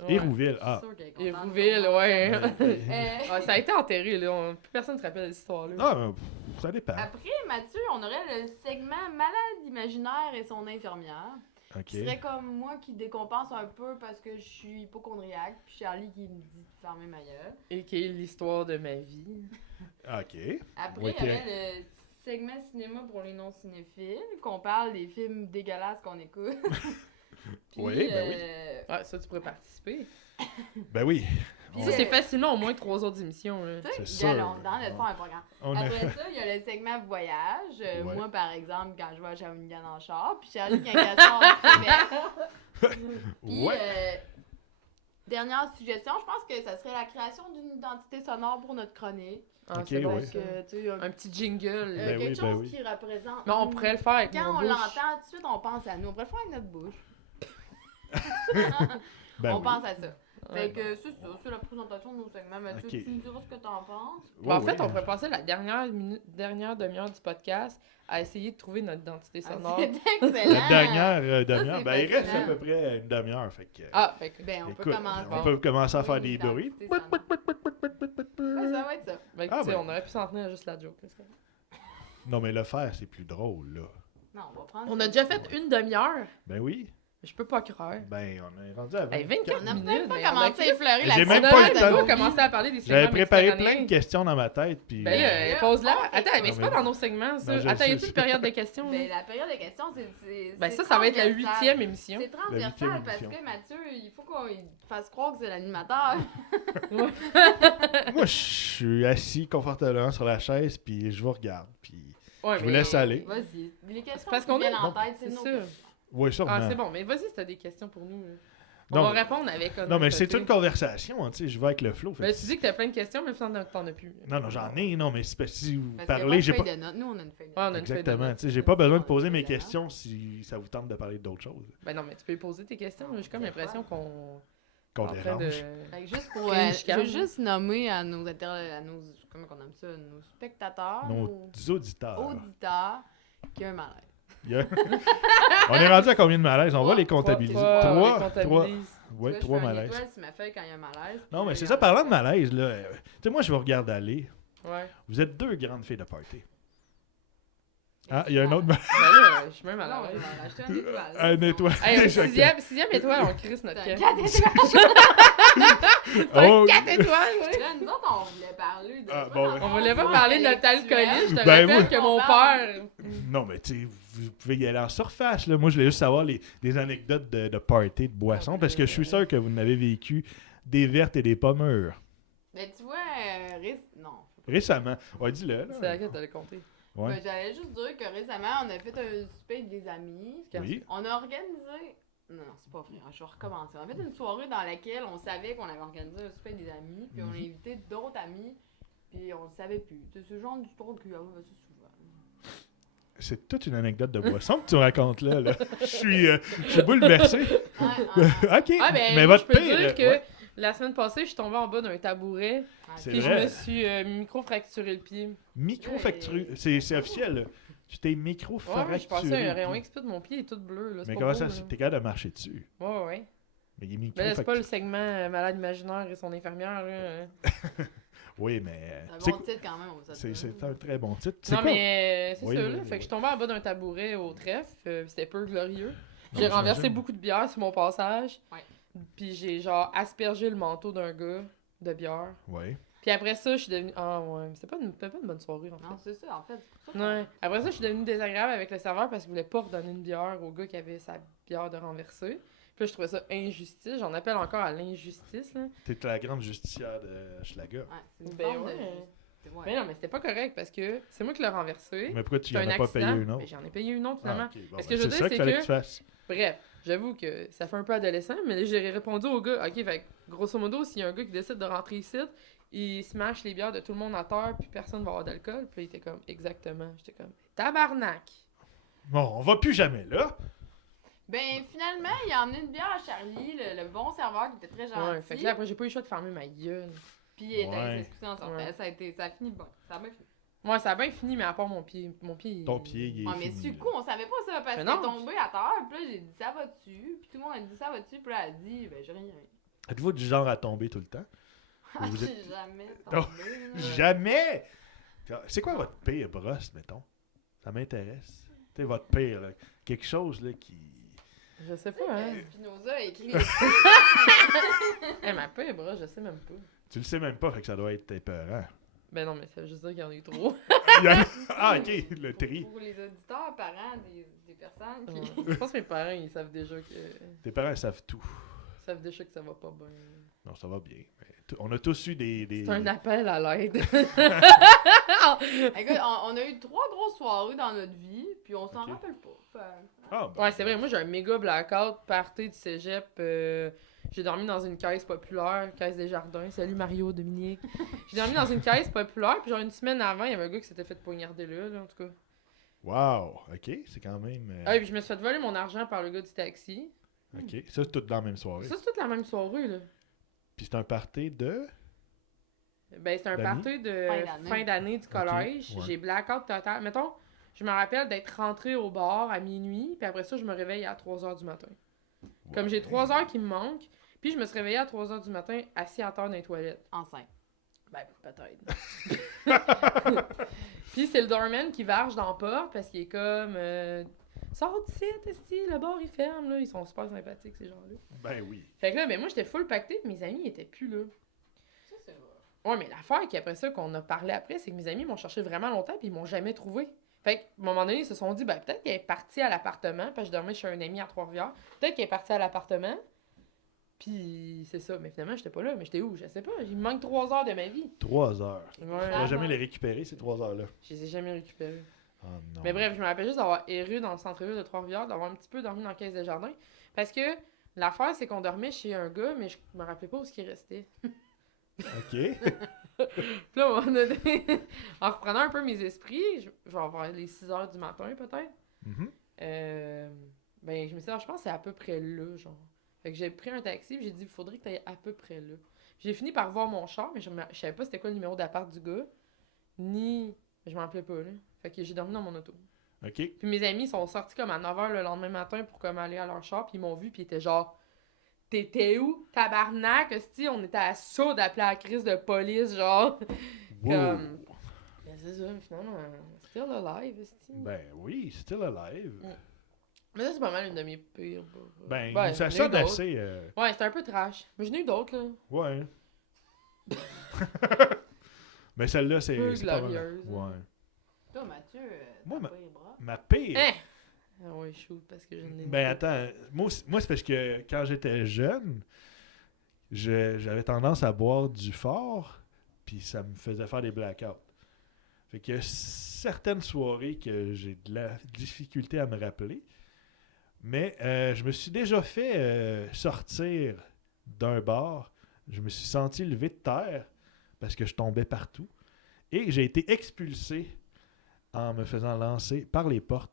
Ouais. Hérouville, ah. Je suis sûre qu'elle est contente Hérouville, de ouais. Euh, Ouais, ça a été enterré, là. Plus personne ne se rappelle de cette histoire-là. Ah, ben, ça dépend. Après, Mathieu, on aurait le segment malade imaginaire et son infirmière. OK. Qui serait comme moi qui décompense un peu parce que je suis hypochondriaque, puis Charlie qui me dit de fermer ma gueule. Et qui est l'histoire de ma vie. OK. Après, Ouais, il y aurait le segment cinéma pour les non-cinéphiles, qu'on parle des films dégueulasses qu'on écoute. Puis, Oui, ben oui. Ah, ça, tu pourrais participer. Ben oui. Puis Ça, c'est facilement au moins 3 autres émissions, là. Tu sais, C'est il y a sûr. longtemps de faire un programme. On a- Après ça, il y a le segment voyage. Ouais. Moi, par exemple, quand je vais à Shawinigan en char, puis Charlie qui a un garçon du Québec. Puis, Ouais. dernière suggestion, je pense que ça serait la création d'une identité sonore pour notre chronique. Ah, Ok, c'est bon, ouais. ça. Tu sais, Un petit jingle. Ben quelque oui, chose ben oui. qui représente. Mais on nous. pourrait le faire avec Quand nos on bouches. l'entend, tout de suite, on pense à nous. On pourrait le faire avec notre bouche. Ben on oui. pense à ça. Ouais. Fait que c'est ça, c'est la présentation de nos segments. Mathieu, Ok. tu me diras ce que t'en penses. Ben, en Ouais, fait, ouais. on pourrait passer la dernière demi-heure du podcast à essayer de trouver notre identité Ah, sonore. c'est excellent. La dernière demi-heure, c'est ben il reste à fascinant. peu près une demi-heure. Fait que, Ah, fait que, Ben, on peut écoute, commencer. on peut commencer à faire Oui, des bruits. l'identité sonore. Ouais, ça va être ça. ben, Ah, tu sais, ben. on aurait pu s'en tenir à juste la joke. là, ça. Non, mais le faire, c'est plus drôle, là. Non, on va prendre. On a déjà fait une demi-heure. Ben oui. Je peux pas croire. Ben, on est rendu à 24 Hey, 24 On n'a minutes, même pas mais commencé à effleurer la J'ai même On pas a eu même le pas temps. commencé à parler des J'avais segments préparé plein méditerranéens. de questions dans ma tête, puis... Ben là, pose-la. Ok. Attends, mais c'est Non, pas dans nos segments, ça. Non, je Attends, y sais, a-tu une période de questions? Ben, là? la période de questions, c'est Ben c'est ça va être la transversal. 8e émission. C'est transversal huitième parce émission. que Mathieu, il faut qu'on il fasse croire que c'est l'animateur. Moi, je suis assis confortablement sur la chaise, puis je vous regarde, puis... Ouais, Je vous mais- laisse aller. Vas-y. Les questions Parce qui qu'on viennent est- en tête, c'est C'est nos ça. questions. Oui, sûrement. Ah, c'est bon, mais vas-y si t'as des questions pour nous. Là. Non, On va mais- répondre avec Non, mais c'est une conversation, hein, tu sais, je vais avec le flow. fait Ben, que- tu dis que t'as plein de questions, mais finalement, t'en as plus. Non, non, j'en ai, non, mais c'est parce que si vous Parce qu'il y a parlez, j'ai pas pas... de feuille de notes. Nous, on a une feuille de Ouais, on a notes. une feuille de Exactement, notes. tu sais, j'ai pas besoin de On a poser une mes feuille de notes. questions si ça vous tente de parler d'autres choses. Ben non, mais tu peux poser tes questions. J'ai comme l'impression qu'on... Qu'on en train de... dérange. Fait que juste pour. Créer une Je chicane. veux juste nommer à nos comment on aime ça, nos spectateurs, Nos auditeurs. auditeurs, qu'il y a un malaise. Il y a- On est rendu à combien de malaises? On va les Trois comptabiliser. fois, on les Trois. comptabilise. Oui, Là, je trois fais un malaises. étoile sur ma feuille quand il y a un malaise. Non, mais puis c'est là, ça, parlant de malaise, là. Tu sais, moi, je vous regarde aller. Ouais. Vous êtes deux grandes filles de party. Ah, il y a un autre malaise. Ben là, je suis même à Non, la je vais acheter un étoile. Un étoile. Hey, au Chacun. sixième étoile, on crisse notre C'est un camp. 4 étoiles. Oh, 4 étoiles, ouais. Là, nous autres, on voulait parler de. Ah, quoi, bon, dans le ouais. On fond, voulait pas c'est parler de notre intellectuel. alcoolisme. Je te Ben rappelle oui. que mon On parle. père... Non, mais tu sais, vous pouvez y aller en surface. Là. Moi, je voulais juste savoir des anecdotes de party, de boissons, parce que je suis sûr que vous n'avez vécu des vertes et des pas mûres. Mais tu vois, non. Récemment. Ouais, dis-le. là. C'est laquelle t'allais compter. Ouais. Ben, j'allais juste dire que récemment, on a fait un souper avec des amis. Oui. On a organisé. Non, c'est pas vrai, je vais recommencer. On a fait une soirée dans laquelle on savait qu'on avait organisé un souper avec des amis, puis on a invité d'autres amis, puis on le savait plus. C'est ce genre d'histoire qui arrive assez souvent. C'est toute une anecdote de boisson que tu me racontes là. là. Je suis bouleversé. OK. Ah, ben, mais moi, votre je peux pire, dire que ouais, la semaine passée, je suis tombée en bas d'un tabouret, C'est puis je vrai. me suis micro-fracturé le pied. micro-fracturé. C'est officiel. Là. Tu t'es Ouais, micro-fracturé. je passais un rayon XP de mon pied, il est tout bleu. Là. Mais pas comment beau, ça, là. t'es capable de marcher dessus? Ouais, ouais. Mais il est Ben là, c'est micro-fracturé. pas le segment malade imaginaire et son infirmière. Là. Oui, mais... C'est un c'est bon titre quand même. Ça c'est un très bon titre. C'est Non, quoi? mais c'est Oui, ça, oui, là. oui, Fait que oui. je suis tombée en bas d'un tabouret au trèfle. C'était peu glorieux. Non, J'ai renversé j'imagine. beaucoup de bière sur mon passage. Ouais. Puis j'ai genre aspergé le manteau d'un gars de bière. Oui. Puis après ça, je suis devenue. Ah ouais, c'était pas une bonne soirée en fait. Non, c'est ça, en fait. C'est pour ça Ouais. Après ça, je suis devenue désagréable avec le serveur parce qu'il voulait pas redonner une bière au gars qui avait sa bière de renverser. Puis là, je trouvais ça injustice. J'en appelle encore à l'injustice, là. T'es la grande justicière de Schlager. Ouais, c'est une Ben forme ouais. de ouais. Mais non, mais c'était pas correct parce que c'est moi qui l'ai renversé. Mais pourquoi tu C'est en un as pas payé accident. une autre? Mais j'en ai payé une autre finalement. Ah, ok. Bon, Parce ben, que je veux c'est dire, ça c'est qu'il fallait que- que tu fasses. Bref, j'avoue que ça fait un peu adolescent, mais j'ai répondu au gars, ok, fait que, grosso modo, s'il y a un gars qui décide de rentrer ici, il smash les bières de tout le monde à terre, puis personne va avoir d'alcool. Puis il était comme, exactement. J'étais comme, tabarnak! Bon, on va plus jamais là. Ben, finalement, il a emmené une bière à Charlie, le bon serveur qui était très gentil. Ouais, fait que là, après, j'ai pas eu le choix de fermer ma gueule. Puis il était Ouais. excusé en sortant. Ouais. Ça a fini bon. Ça a bien fini. Ouais, ça a bien fini, mais à part mon pied. Mon pied. il- Ton pied, il est Ouais, mais fini, du là. coup, on savait pas ça parce Mais qu'il est non. tombé à terre. Puis là, j'ai dit ça va-tu? Puis tout le monde a dit ça va-tu? Puis là, elle a dit ben, j'ai rien. Êtes-vous du genre à tomber tout le temps? Vous J'ai êtes- jamais Non. tombé. là. Jamais! C'est quoi votre pire brosse, mettons? Ça m'intéresse. Tu sais, votre pire, là. Quelque chose, là, qui... Je sais pas, hein. Spinoza a écrit. Hey, ma pire bras, je sais même pas. Tu le sais même pas, fait que ça doit être épeurant. Ben non, mais ça veut juste dire qu'il y en a eu trop. Ah, ok, le tri. Pour les auditeurs, parents des personnes qui. Ouais. Je pense que mes parents, ils savent déjà que. Tes parents, ils savent tout. Ils savent déjà que ça va pas bien. Non, ça va bien. Mais on a tous eu des... C'est un appel à l'aide. Écoute, on a eu 3 grosses soirées dans notre vie, puis on s'en Ok. rappelle pas. Ah, ben, Ouais, c'est vrai. Moi, j'ai un méga blackout party du cégep. J'ai dormi dans une caisse populaire, caisse des jardins. Salut Mario, Dominique. J'ai dormi dans une caisse populaire, puis genre une semaine avant, il y avait un gars qui s'était fait poignarder là, en tout cas. Wow, ok, c'est quand même... Ah, et puis je me suis fait voler mon argent par le gars du taxi. Ok, ça, c'est tout dans la même soirée. Ça, c'est toute la même soirée, là. Puis c'est un party de... Ben, c'est un D'amis? party de Fin d'année. fin d'année du collège. ouais. J'ai blackout total. Mettons, je me rappelle d'être rentrée au bar à minuit, puis après ça, je me réveille à 3h du matin. Comme j'ai 3 heures qui me manquent, puis je me suis réveillée à 3h du matin, assis à terre dans les toilettes. Enceinte. Ben, peut-être. puis c'est le doorman qui varge dans la porte parce qu'il est comme... Sors d'ici, esti, le bar il ferme, là. Ils sont super sympathiques, ces gens-là. Ben oui. Fait que là, ben moi, j'étais full pacté, puis mes amis étaient plus là. Ça, c'est vrai. Ouais, mais l'affaire qu'après ça, qu'on a parlé après, c'est que mes amis m'ont cherché vraiment longtemps, puis ils m'ont jamais trouvé. Fait qu'à un moment donné, ils se sont dit, ben peut-être qu'elle est partie à l'appartement, parce que je dormais chez un ami à Trois-Rivières. Peut-être qu'elle est partie à l'appartement, puis c'est ça. Mais finalement, j'étais pas là. Mais j'étais où? Je sais pas. Il me manque 3 heures de ma vie. 3 heures. Ouais. Tu vas jamais les récupérer, ces 3 heures-là. Je les ai jamais récupérés. Oh non. Mais bref, je me rappelle juste d'avoir erré dans le centre-ville de Trois-Rivières, d'avoir un petit peu dormi dans la caisse de jardin. Parce que l'affaire, c'est qu'on dormait chez un gars, mais je me rappelais pas où il restait. OK. Puis là, à un moment donné, en reprenant un peu mes esprits, je vais avoir les 6 heures du matin, peut-être. Mhm. Ben, je me suis dit, je pense que c'est à peu près là, genre. Fait que j'ai pris un taxi, puis j'ai dit, il faudrait que tu ailles à peu près là. J'ai fini par voir mon char, mais je savais pas c'était quoi le numéro d'appart du gars, ni. Je m'en rappelais pas, là. Fait que j'ai dormi dans mon auto. OK. Puis mes amis sont sortis comme à 9h le lendemain matin pour comme aller à leur char, puis ils m'ont vu, puis ils étaient genre, t'étais où? Tabarnak, hostie, on était à ça d'appeler la crise de police, genre. Wow. Comme. Mais c'est ça, finalement, still alive, hostie. Ben oui, still alive. Mais ça, c'est pas mal une de mes pires. Ben, Ouais, ça j'en ai eu sonne d'autres. assez... Ouais, c'était un peu trash. Mais j'en ai eu d'autres, là. Ouais. Mais celle-là, c'est... Peu c'est pas mal. glorieuse, hein. Ouais. Toi, Mathieu, Moi, t'as pas les bras. Ma pire... Hein? Ah ouais, shoot, parce que je n'ai Ben attends, moi c'est parce que quand j'étais jeune, j'avais tendance à boire du fort, puis ça me faisait faire des blackouts. Fait que certaines soirées que j'ai de la difficulté à me rappeler, mais je me suis déjà fait sortir d'un bar, je me suis senti levé de terre parce que je tombais partout, et j'ai été expulsé en me faisant lancer par les portes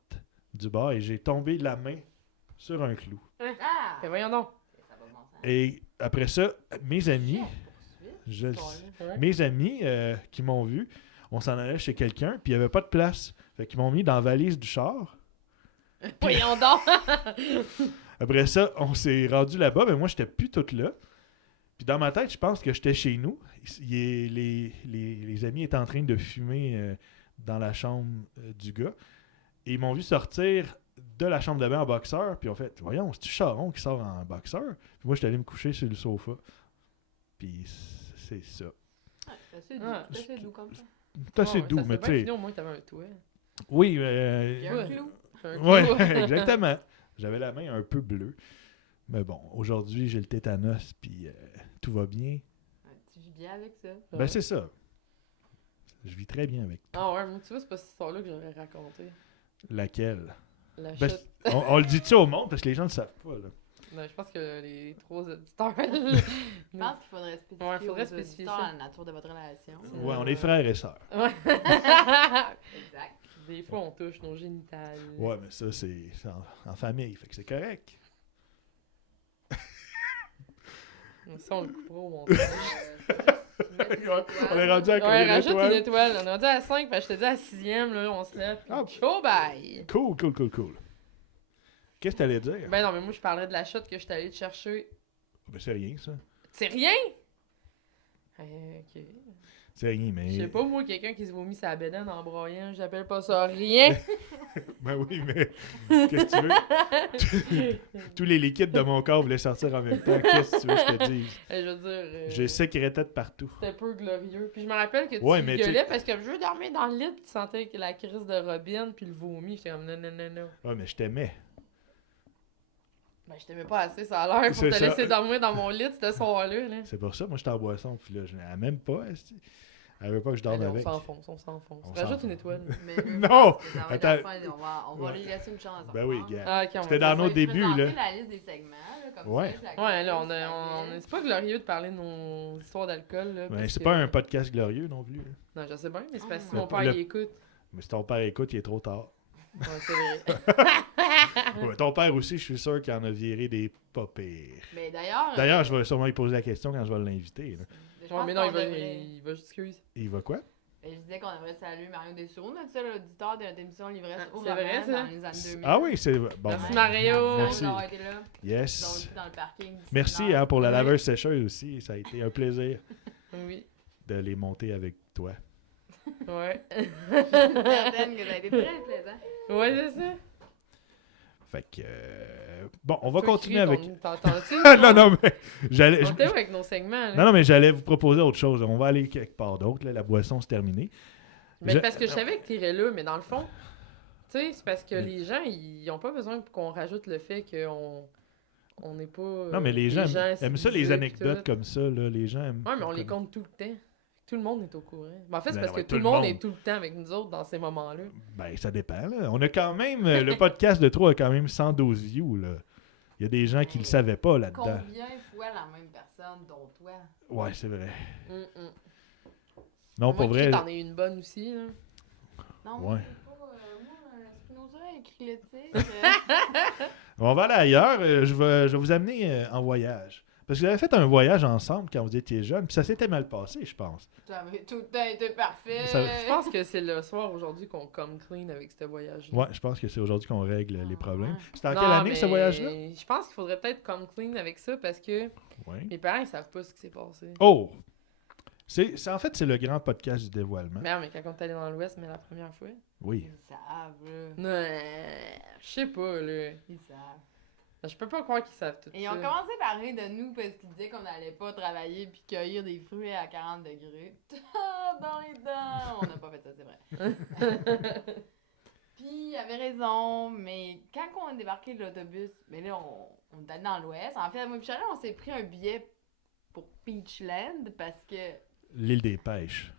du bar et j'ai tombé la main sur un clou. Ah! Ben voyons donc. Ça va bon sens. Et après ça, mes amis, je- Ouais. mes amis qui m'ont vu, on s'en allait chez quelqu'un, puis il n'y avait pas de place. Fait qu'ils m'ont mis dans la valise du char. Voyons donc. Après ça, on s'est rendu là-bas, mais moi, j'étais plus toute là. Puis dans ma tête, je pense que j'étais chez nous. Les amis étaient en train de fumer dans la chambre du gars. Et ils m'ont vu sortir de la chambre de bain en boxeur. Puis ils ont fait, voyons, c'est-tu Charon qui sort en boxeur? Puis moi, j'étais allé me coucher sur le sofa. Puis c'est ça. C'est assez doux. Ah. C'est assez doux comme ça. C'est assez Ouais, doux, ça mais serait tu bien sais. fini, au moins, t'avais un toit. Oui, Il y a un Ouais. clou. Un ouais, clou. exactement. J'avais la main un peu bleue. Mais bon, aujourd'hui, j'ai le tétanos, puis tout va bien. Ouais, tu vis bien avec ça. Ben, c'est ça. Je vis très bien avec Ah ouais, moi, tu vois, c'est pas cette histoire-là que j'aurais raconté. laquelle. La Ben, chute. on le dit-tu au monde parce que les gens ne le savent pas. Là. Non, je pense que les 3 auditeurs. Je pense qu'il faudrait spécifier, Ouais, faudrait aux spécifier auditeurs ça. la nature de votre relation. Ouais, on est frères et sœurs. Ouais. Exact. Des fois, on touche nos génitales. Ouais, mais ça, c'est en famille, fait que c'est correct. Ça, on le coupera au montage. On est rendu à Ouais, combien rajoute une d'étoiles? étoile. On est rendu à 5, parce que je te dis à la 6e, là, on se lève. Ah. Ciao, bye! Cool. Qu'est-ce que t'allais dire? Ben non, mais moi, je parlerais de la shot que je suis allée te chercher. Ben, c'est rien, ça. C'est rien! Ok. C'est rien, mais... Je sais pas, moi, quelqu'un qui se vomit sa bédaine en broyant, j'appelle pas ça rien. Ben oui, mais... Qu'est-ce que tu veux? Tous les liquides de mon corps voulaient sortir en même temps. Qu'est-ce que tu veux que je te dise? Je veux dire... J'ai sécrété de partout. C'était peu glorieux. Puis je me rappelle que Ouais, tu mais gueulais parce que je veux dormir dans le lit, puis tu sentais que la crise de Robin, puis le vomi. J'étais comme non. Ouais, mais je t'aimais. Ben, je t'aimais pas assez, ça a l'air, pour C'est te ça. laisser dormir dans mon lit ce soir-là. Là. C'est pour ça, moi, j'étais en boisson. Puis là, je n'avais même pas. esti. Elle veut pas que je dorme Allez, avec. on s'enfonce. On Rajoute s'enfonce. une étoile. Mais Non! ça va être Attends. la fin, on va lui laisser une chance. Ben oui, gars. Ah, ok, on C'était va dans faire nos débuts, là. la liste des segments, là, comme Ouais. ça. je la ça. Ouais, là, connais, c'est pas glorieux de parler de nos histoires d'alcool. Là, Ben, parce c'est que- pas un podcast glorieux non plus. là. Non, je sais bien, mais c'est parce que Ah. mon père, Le- il écoute. Mais si ton père écoute, il est trop tard. Ouais, c'est vrai. Ouais, ton père aussi, je suis sûr qu'il en a viré des pas pires. Mais d'ailleurs... D'ailleurs, je vais sûrement lui poser la question quand je vais l'inviter. là. je Ouais, pense mais non, qu'on il va, devrait- il va juste excuse. Il va quoi? Ben, je disais qu'on aimerait saluer Mario Dessureau, notre seul auditeur de notre émission Livresse Ah, au c'est roman vrai, ça? dans les années 2000. Ah oui, c'est bon. Merci, ben, Mario. Merci. D'avoir été là, Yes. donc dans le parking. Merci hein, pour la Oui. laveuse sécheuse aussi. Ça a été un plaisir Oui. de les monter avec toi. Ouais. Certaine que ça a été très plaisant. Ouais, c'est ça. Fait que... bon, on va Toi, continuer Chris, avec... T'entends-tu? non, mais... j'allais... On était où avec nos segments, là? Non, mais j'allais vous proposer autre chose. On va aller quelque part d'autre. Là. La boisson, c'est terminé. Mais parce que je savais que t'irais là, mais dans le fond, tu sais, c'est parce que Mais- les gens, ils ont pas besoin qu'on rajoute le fait qu'on n'est pas. Non, mais les gens aiment ça, les civilisés, anecdotes pis tout. comme ça. Là. Les gens aiment... Ouais, mais on les compte tout le temps. Tout le monde est au courant. Mais en fait, c'est Ben parce ouais, que tout le monde est tout le temps avec nous autres dans ces moments-là. Ben, ça dépend. Là. On a quand même... le podcast de 3 a quand même 112 views. Là. Il y a des gens qui le savaient pas là-dedans. Combien fois la même personne, dont toi? Ouais, c'est vrai. Mm-mm. Non, pour vrai... T'en es une bonne aussi, là. Non, Ouais. moi, Spinoza écrit On va aller ailleurs. Je vais vous amener en voyage. Parce que vous avez fait un voyage ensemble quand vous étiez jeune, puis ça s'était mal passé, je pense. Ça avait tout le temps été parfait. Je pense que c'est le soir aujourd'hui qu'on come clean avec ce voyage-là. Ouais, je pense que c'est aujourd'hui qu'on règle les problèmes. Ouais. C'était en Non, quelle année mais ce voyage-là? Je pense qu'il faudrait peut-être come clean avec ça parce que Oui. mes parents ils savent pas ce qui s'est passé. Oh! En fait, c'est le grand podcast du dévoilement. Mais quand on est allé dans l'Ouest, mais la première fois. Oui. Ils savent, là. Non, je sais pas, là. Ils savent. Je peux pas croire qu'ils savent tout Et ils ça. ont commencé par rire de nous parce qu'ils disaient qu'on n'allait pas travailler puis cueillir des fruits à 40 degrés. Dans les dents! On n'a pas fait ça, c'est vrai. Puis il avait raison, mais quand on a débarqué de l'autobus, mais là, on est allé dans l'Ouest. En fait, moi et Charles, on s'est pris un billet pour Peachland parce que L'île des pêches.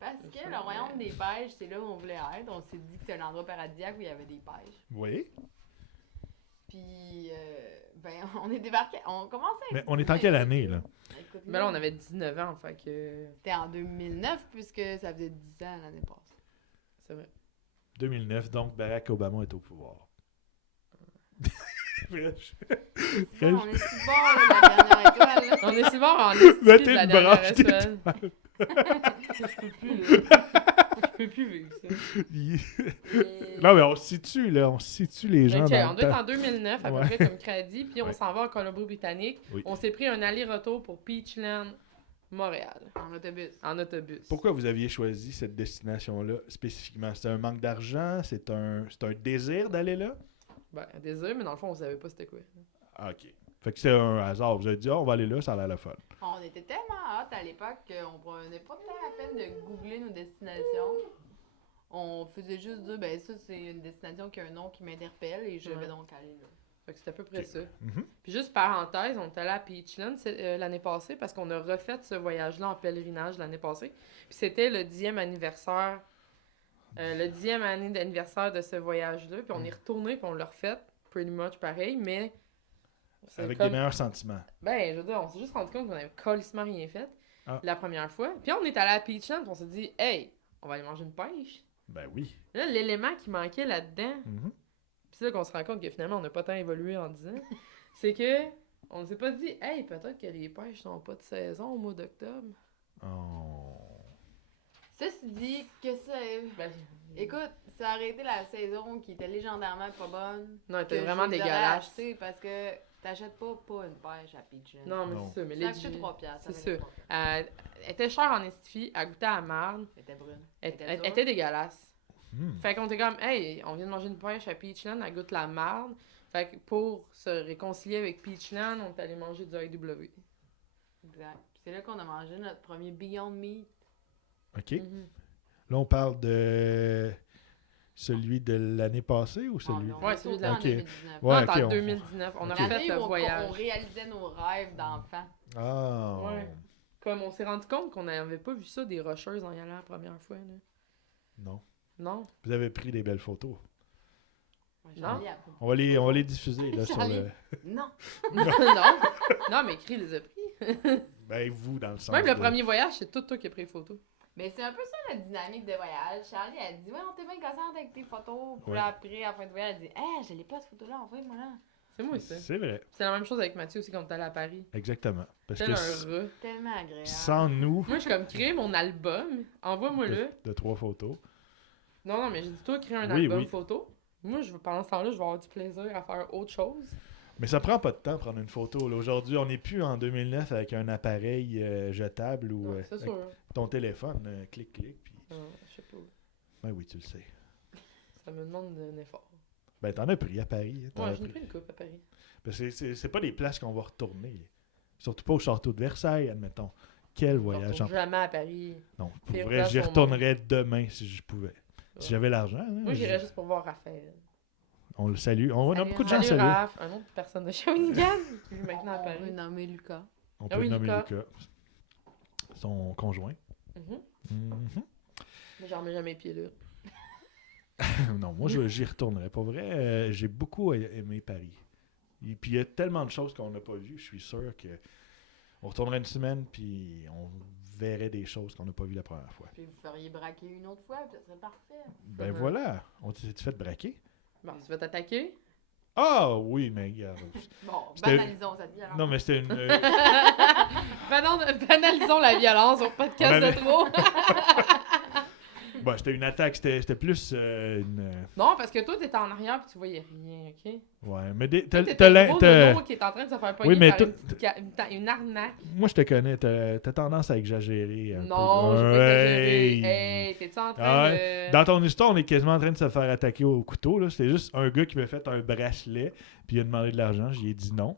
le royaume des pêches, c'est là où on voulait être. On s'est dit que c'est un endroit paradisiaque où il y avait des pêches. Oui. Puis, on est débarqué. On commençait à... Mais on est en quelle année, là? Écoute, Mais là, on avait 19 ans, fait que. C'était en 2009, puisque ça faisait 10 ans l'année passée. C'est vrai. 2009, donc Barack Obama est au pouvoir. Bon, on est si bon, là, la dernière étoile. Là. On est si bon en Mettez esti de la une dernière branche étoile. Je peux plus, là. Je peux plus vivre ça. Et- Non, mais on se situe, là. On se situe les gens Ok, dans on le doit être temps. en 2009, à Ouais. peu près comme Crady, puis on Ouais. s'en va en Colombie-Britannique. Oui. On s'est pris un aller-retour pour Peachland, Montréal, En autobus. en autobus. Pourquoi vous aviez choisi cette destination-là spécifiquement? C'était un manque d'argent? C'est un désir d'aller là? Ben, désolé, mais dans le fond, on savait pas c'était quoi. Ah, OK. Fait que c'était un hasard. Vous avez dit, on va aller là, ça a l'air le fun. On était tellement hâte à l'époque qu'on prenait pas tant la peine de googler nos destinations. On faisait juste dire, ben ça, c'est une destination qui a un nom qui m'interpelle et je Ouais. vais donc aller là. Fait que c'était à peu près Ok. ça. Mhm. Puis juste parenthèse, on est allé à Peachland l'année passée parce qu'on a refait ce voyage-là en pèlerinage l'année passée. Puis c'était le 10e anniversaire, le 10e année d'anniversaire de ce voyage-là. Puis on est retourné puis on l'a refait, pretty much pareil, mais... c'est Avec comme- des meilleurs sentiments. Ben, je veux dire, on s'est juste rendu compte qu'on avait calissement rien fait la première fois. Puis on est allé à Peachland puis on s'est dit, hey, on va aller manger une pêche. Ben oui. Là, l'élément qui manquait là-dedans, Mhm. puis c'est là qu'on se rend compte que finalement, on n'a pas tant évolué en 10 ans. C'est que on s'est pas dit, hey, peut-être que les pêches sont pas de saison au mois d'octobre. Oh. Ceci dit, que ça. Ben, Écoute, ça aurait été la saison qui était légendairement pas bonne. non, elle que était vraiment je les aurais dégueulasse. achetées parce que t'achètes pas une pêche à Peachland. Non, mais Non. c'est ça, mais Ça a legit. coûté 3 piastres. C'est valait ça. 3 piastres. Elle était chère en estifie, elle goûtait à marde, Elle était brune. elle était elle dure. était dégueulasse. Hmm. Fait qu'on était comme, hey, on vient de manger une pêche à Peachland, elle goûte la marde. Fait que pour se réconcilier avec Peachland, on est allé manger du IW. Exact. Puis c'est là qu'on a mangé notre premier Beyond Meat. OK. Mhm. Là, on parle de celui de l'année passée ou celui... Ah, non, Ouais, on est celui de sauté en Ok. 2019. Ouais, Non, ok, en on- 2019, on a Ok. refait L'année le où on voyage. réalisait nos rêves d'enfants. Ah. Ouais. Comme on s'est rendu compte qu'on n'avait pas vu ça des rocheuses en y allant la première fois. Là. Non. Non. Vous avez pris des belles photos. Ouais, Charlie a- On va les diffuser là, sur Charlie. le... Non. non. Non, mais Cri les a pris. Ben, vous, dans le sens Même le de- premier voyage, c'est tout toi qui as pris les photos. Mais c'est un peu ça la dynamique de voyage. Charlie a dit, ouais, on t'est bien gossante avec tes photos. Puis Ouais. là, après, à la fin de voyage, elle dit, je l'ai pas cette photo-là, envoie-moi là. C'est moi, ça. C'est vrai, C'est la même chose avec Mathieu aussi quand on est allé à Paris. exactement. Parce Tel que un rat. Tellement agréable. sans nous, Moi, je suis comme, crée mon album, envoie-moi-le. de 3 photos, Non, mais j'ai dit, toi, crée un Oui, album oui. photo. Moi, pendant ce temps-là, je vais avoir du plaisir à faire autre chose. mais ça prend pas de temps prendre une photo. Là. Aujourd'hui, on n'est plus en 2009 avec un appareil jetable ou Ouais, c'est avec sûr. ton téléphone, clic, puis... Je sais pas. Ben oui, tu le sais. Ça me demande un effort. Ben, t'en as pris à Paris. Hein, t'en Ouais, as j'en ai pris. pris une coupe à Paris. Parce que c'est pas des places qu'on va retourner. Surtout pas au château de Versailles, admettons. Quel Je voyage. retourne jamais à Paris. Non, pour Pire vrai, place j'y au monde. retournerais demain si je pouvais. Ouais. Si j'avais l'argent. Hein, Moi, j'irais juste pour voir Raphaël. On le salue. On a Salut, beaucoup de gens Salut saluer. Raph, un autre personne de Shawinigan qui vit maintenant à On peut Paris. nommer Lucas. On Ah peut oui, nommer Lucas. Lucas. Son conjoint. Mhm. Mhm. Mais j'en mets jamais les pieds là. Non, moi, j'y retournerais. Pour vrai, j'ai beaucoup aimé Paris. Et puis, il y a tellement de choses qu'on n'a pas vues. Je suis sûr que on retournerait une semaine, puis on verrait des choses qu'on n'a pas vues la première fois. Puis vous feriez braquer une autre fois, puis ça serait parfait. Ben Mhm. voilà. On s'est fait braquer? Bon, tu vas t'attaquer? Ah oui, mais regarde. Bon, C'était- banalisons cette vie alors. Non, mais c'était une. Banalisons la violence au podcast On avait- de trop. Bon, c'était une attaque. C'était plus une. Non, parce que toi, t'étais en arrière puis tu voyais rien, ok? Ouais, mais des- Toi, t'as t'étais le gros t'as- nono qui est en train de se faire pogner Oui, mais par toi- une, petite une arnaque. Moi, je te connais. T'as tendance à exagérer un Non, peu. j'ai pas exagéré. Hey. Hey, t'es-tu en train Ah de... Dans ton histoire, on est quasiment en train de se faire attaquer au couteau. Là. C'était juste un gars qui m'a fait un bracelet, puis il a demandé de l'argent. J'y ai dit non.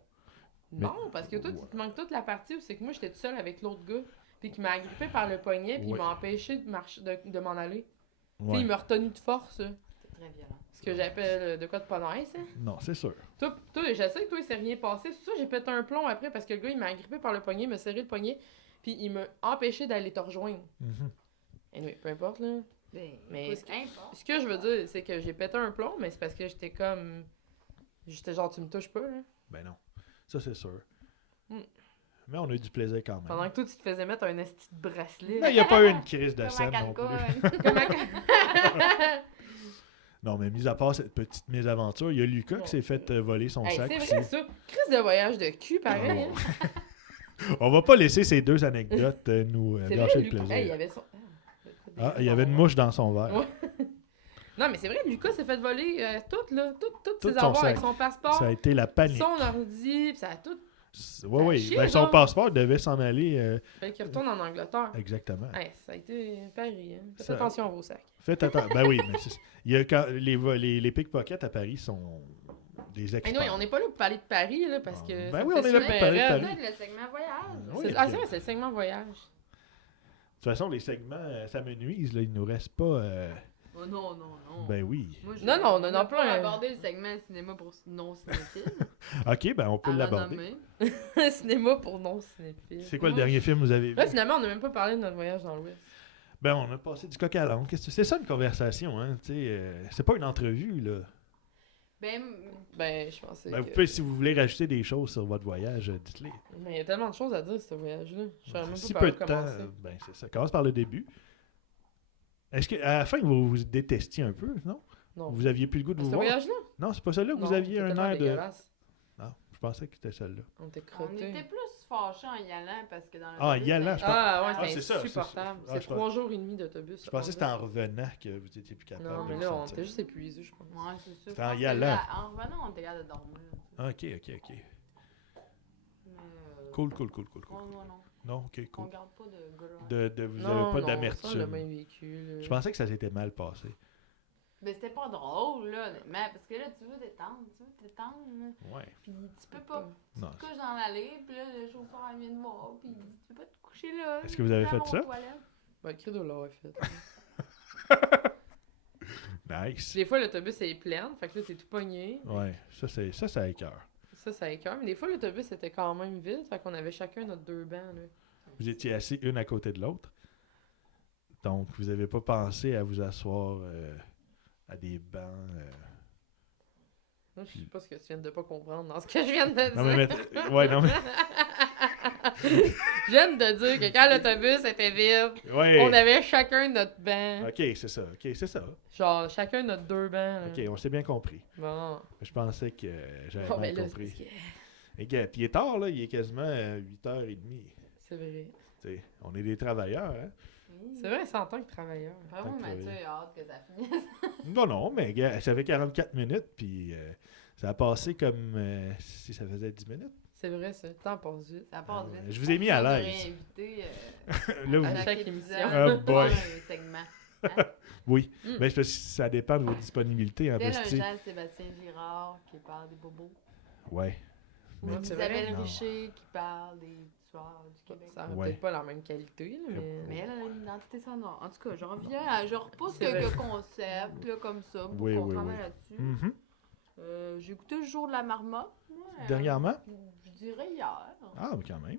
Non, parce que toi, tu te manques toute la partie où c'est que moi, j'étais toute seule avec l'autre gars, puis qui m'a agrippé par le poignet, puis il Ouais. m'a empêché de, de m'en aller. Tu Ouais. sais, il m'a retenu de force. C'est très violent. Ce que j'appelle de quoi de pas nice, hein. Non, c'est sûr. Toi, je sais que toi, il s'est rien passé. C'est ça, j'ai pété un plomb après parce que le gars, il m'a agrippé par le poignet, il m'a serré le poignet, puis il m'a empêché d'aller te rejoindre. Mhm. Anyway, peu importe, là. Ben, Mais écoute, importe. Ce que je veux dire, c'est que j'ai pété un plomb, mais c'est parce que j'étais comme... J'étais genre, tu me touches pas, là. Ben non. Ça, c'est sûr. Mm. Mais on a eu du plaisir quand même. Pendant que toi, tu te faisais mettre un esti de bracelet. Mais il n'y a pas eu une crise de Comme scène à non plus. Cancun. Comme à- Non, mais mis à part cette petite mésaventure, il y a Lucas Bon. qui s'est fait voler son Hey, sac c'est aussi. vrai, ça. Crise de voyage de cul, pareil. Oh. hein. On va pas laisser ces deux anecdotes nous C'est gâcher vrai, le Lucas. plaisir. Hey, il y avait son... Ah, il y avait une mouche dans son verre. Ouais. Non, mais c'est vrai, Lucas s'est fait voler tout, là. Toutes Tout ses son avoirs sac. avec son passeport, Ça a été la panique. son ordi, pis ça a tout... Oui, oui. chier, Ben, son genre. passeport devait s'en aller. Fait qu'il retourne en Angleterre. Exactement. Hey, ça a été Paris, hein. Faites Ça- attention à vos sacs. Faites attention. Ben oui, mais il y a les pickpockets à Paris sont des Mais experts. non, on n'est pas là pour parler de Paris, là, parce que... Ben ça oui, me on fait est là super pour parler de raide. Paris. C'est le segment voyage. Oui, C'est- Ah, c'est vrai, c'est le segment voyage. De toute façon, les segments, ça me nuise. Là. Il nous reste pas. Oh non, non, non. Ben oui. Moi, Non, non, on en a peut plein. aborder le segment cinéma pour non-cinéphiles. Ok, ben on peut à l'aborder. renommer. Cinéma pour non-cinéphiles. C'est quoi le Moi, dernier film que vous avez vu? Là, finalement, on n'a même pas parlé de notre voyage dans l'Ouest. Ben, on a passé du coq à l'âne. C'est ça une conversation, hein? Tu sais, c'est pas une entrevue, là. Ben, Ben, je pensais Ben, vous que... pouvez, si vous voulez rajouter des choses sur votre voyage, dites-les. Mais il y a tellement de choses à dire, ce voyage-là. Je savais même Si pas peu par de où temps, commencer. ben c'est ça. Commence par le début. Est-ce qu'à la fin, vous vous détestiez un peu, non? Non. Vous aviez plus le goût de Ce vous voir? voyage-là? Non, c'est pas celle-là que vous Non, aviez c'était un tellement air de... dégueulasse. Non, je pensais que c'était celle-là. On était on crottés. était plus fâchés en y allant parce que dans le. Ah, en y allant, je pense- Ah, ouais, Ah, c'était c'est ça, insupportable. c'est ça. Ah, C'est je 3 jours et demi d'autobus. Je pensais que c'était en revenant que vous étiez plus capable Non, de mais vous là, on sentir. était juste épuisés, je pense. Ouais, c'est ça. C'était Je en pense y que allant. là, en revenant, on était capable de dormir. Ah, ok. Mais, Cool. Non, non, non. Non, ok, On cool. garde pas de grudge. Vous Non, avez pas non, ça, on l'a d'amertume. bien vécu. Là. Je pensais que ça s'était mal passé. Mais c'était pas drôle, là, honnêtement, parce que là, tu veux t'étendre, là. Ouais. Puis tu peux pas. Non. Tu te couches dans l'allée, puis là, le chauffeur il vient de voir, puis il dit, tu peux pas te coucher là. Est-ce que vous avez Dans fait mon ça? toilette. Ben, Credo l'a fait. Nice. Des fois, l'autobus est plein, fait que là, t'es tout pogné. Ouais, ça écœure. Ça écoeure. Mais des fois, l'autobus était quand même vide, fait qu'on avait chacun notre 2 bancs, là. Vous étiez assis une à côté de l'autre. Donc, vous n'avez pas pensé à vous asseoir à des bancs. Là, je sais pas ce que tu viens de pas comprendre dans ce que je viens de dire. Non, mais ouais, non, mais. Je viens de dire que quand l'autobus était vide, Ouais. on avait chacun notre banc. Ok, c'est ça. Genre, chacun notre 2 bancs. là. Ok, on s'est bien compris. Bon. Je pensais que j'avais Bon, mal ben là, compris. c'est parce que- Et gars, puis il est tard, là. Il est quasiment 8h30. c'est vrai. Tu sais, on est des travailleurs, hein. C'est vrai, c'est en tant que travailleur. Vraiment, Tant que Mathieu travailler. a hâte que ça finisse. Non, mais gars, ça fait 44 minutes, puis ça a passé comme si ça faisait 10 minutes. C'est vrai, ça. Le temps passe vite. Ça passe ouais. vite. Je vous ai mis à On l'aise. réinviter Là, vous- À chaque émission. Oh boy. un segment. Oui. Mm. Ben, c'est parce que ça dépend de vos disponibilités. En Tel plus, un tu sais. Jean-Sébastien Girard qui parle des bobos. Ouais. Ou Mais Ouais, c'est vrai. Isabelle Non. Richer qui parle des tueurs du Québec. Ça aurait Ouais. peut-être pas la même qualité, là, mais... Mais elle a une identité sonore. En tout cas, je reviens, je repousse C'est vrai. quelques concepts là, comme ça pour Oui, qu'on oui, travaille oui. là-dessus. Mhm. J'ai écouté le jour de la marmotte. Moi, Dernièrement? Je dirais hier. Ah, mais quand même.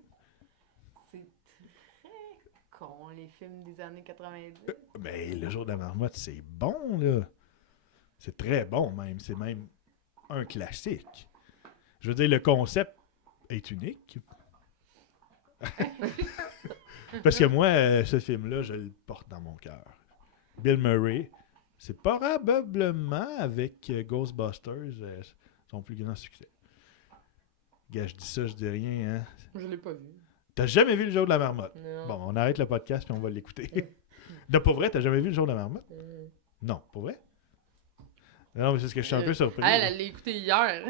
C'est très con, les films des années 90. Ben, le jour de la marmotte, c'est bon, là. C'est très bon, même. C'est même un classique. Je veux dire, le concept est unique. Parce que moi, ce film-là, je le porte dans mon cœur. Bill Murray, c'est probablement avec Ghostbusters son plus grand succès. Gars, je dis ça, je dis rien, hein. Je l'ai pas vu. T'as jamais vu le jour de la marmotte? Non. Bon, on arrête le podcast puis on va l'écouter. De pour vrai, t'as jamais vu le jour de la marmotte? Mm. Non, pour vrai? Non, mais c'est ce que je suis un peu surpris. Elle l'a écouté hier.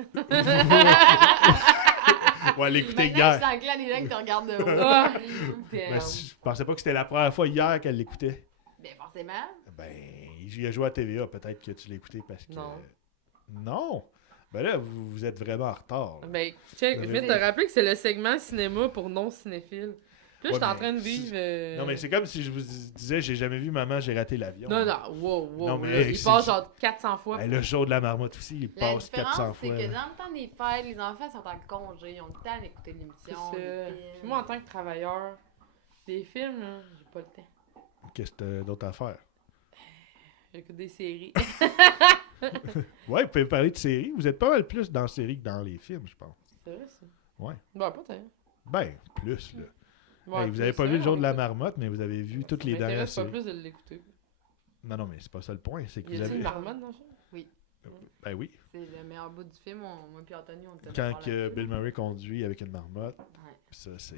Ouais, l'écouter Maintenant, hier. je sens que là, des gens qui te regardent de haut. Ben, je pensais pas que c'était la première fois hier qu'elle l'écoutait. Ben, forcément. Ben, il a joué à TVA, peut-être que tu l'écoutais parce que... Non. Non? Ben là, vous êtes vraiment en retard. là. Ben, check, je viens de te rappeler que c'est le segment cinéma pour non-cinéphiles. Puis là, Ouais, j'étais en mais train de vivre... Non, mais c'est comme si je vous disais, j'ai jamais vu Maman, j'ai raté l'avion. Non, non, wow, Non, mais là, il c'est- passe genre 400 fois. Ben, le jour de la marmotte aussi, il La passe 400 différence, c'est fois. que là. dans le temps des fêtes, les enfants sont en congé, ils ont le temps d'écouter C'est l'émission. ça. les Puis films. moi, en tant que travailleur, des films, là, j'ai pas le temps. Qu'est-ce que t'as d'autre à faire? J'écoute des séries. Ouais, vous pouvez parler de séries. Vous êtes pas mal plus dans la série que dans les films, je pense. C'est vrai, ça. Ouais. Bon, pas tant. Ben, plus, là. Ouais, Hey, vous avez plus pas ça, vu le jour on de la écoute. marmotte, mais vous avez vu toutes Ça les dernières m'intéresse pas séries. plus de l'écouter. Non, non, mais c'est pas ça le point. C'est que Y vous a-t-il une avez. marmotte dans le film? Ben oui. C'est le meilleur bout du film. Moi et Anthony, on était Quand d'accord que là-dessus. Bill Murray conduit avec une marmotte, Ouais. pis ça, c'est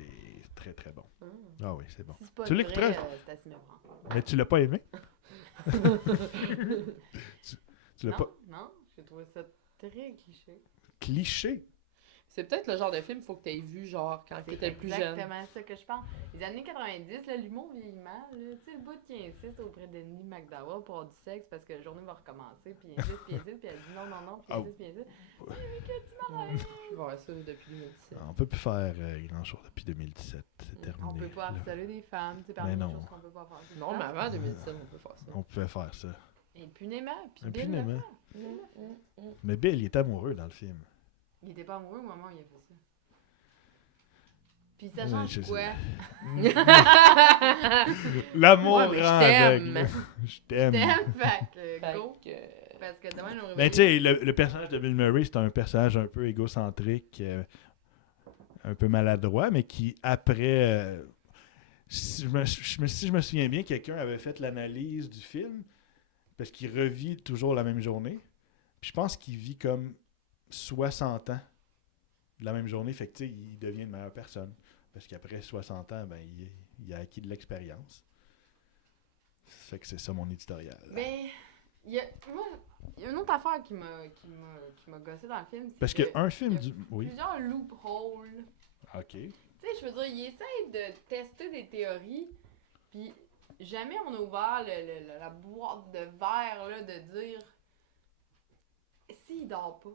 très très bon. Ah. Ah oui, c'est bon. Si c'est pas Tu vrai, l'écouterais? c'est assez mémorable. Mais tu l'as pas aimé? Tu l'as Non, pas. non, j'ai trouvé ça très cliché. Cliché. C'est peut-être le genre de film qu'il faut que tu aies vu, genre, quand tu C'est étais plus jeune. exactement ça que je pense. Les années 90, là, l'humour vieillit mal. Là. Tu sais, le bout qui insiste auprès de Denis McDowell pour avoir du sexe parce que la journée va recommencer, puis il insiste, puis elle dit non, non, non, puis Ah. il insiste, puis il insiste. Oui, mais que tu m'arrêtes. Je vois ça depuis 2017. On peut plus faire grand-chose depuis 2017. C'est terminé. On peut pas là. harceler des femmes, tu sais, Mais parmi les non. choses qu'on peut pas faire. c'est Non, ça. mais avant 2017, on peut faire ça. On pouvait faire ça. Impunément, puis Bill Impunément. le fait. Mais Bill, il est amoureux dans le film. Il était pas amoureux au moment où il a fait ça. Puis ça Ouais, change je sais. quoi? L'amour Ouais, mais je rend t'aime. aveugle. Je t'aime. T'aimes, fait que Fait go. que- Parce que demain, on Ben, tu sais, le personnage de Bill Murray, c'est un personnage un peu égocentrique, un peu maladroit, mais qui, après. Si je me souviens bien, quelqu'un avait fait l'analyse du film, parce qu'il revit toujours la même journée. Puis je pense qu'il vit comme 60 ans de la même journée, fait que tu sais, il devient une meilleure personne. Parce qu'après 60 ans, ben, il a acquis de l'expérience. Fait que c'est ça mon éditorial. Ben, il y a une autre affaire qui m'a gossé dans le film. c'est Parce qu'un film il y a du. Oui. plusieurs loopholes. Ok. Tu sais, je veux dire, il essaye de tester des théories, puis jamais on a ouvert la boîte de verre, là, de dire s'il dort pas,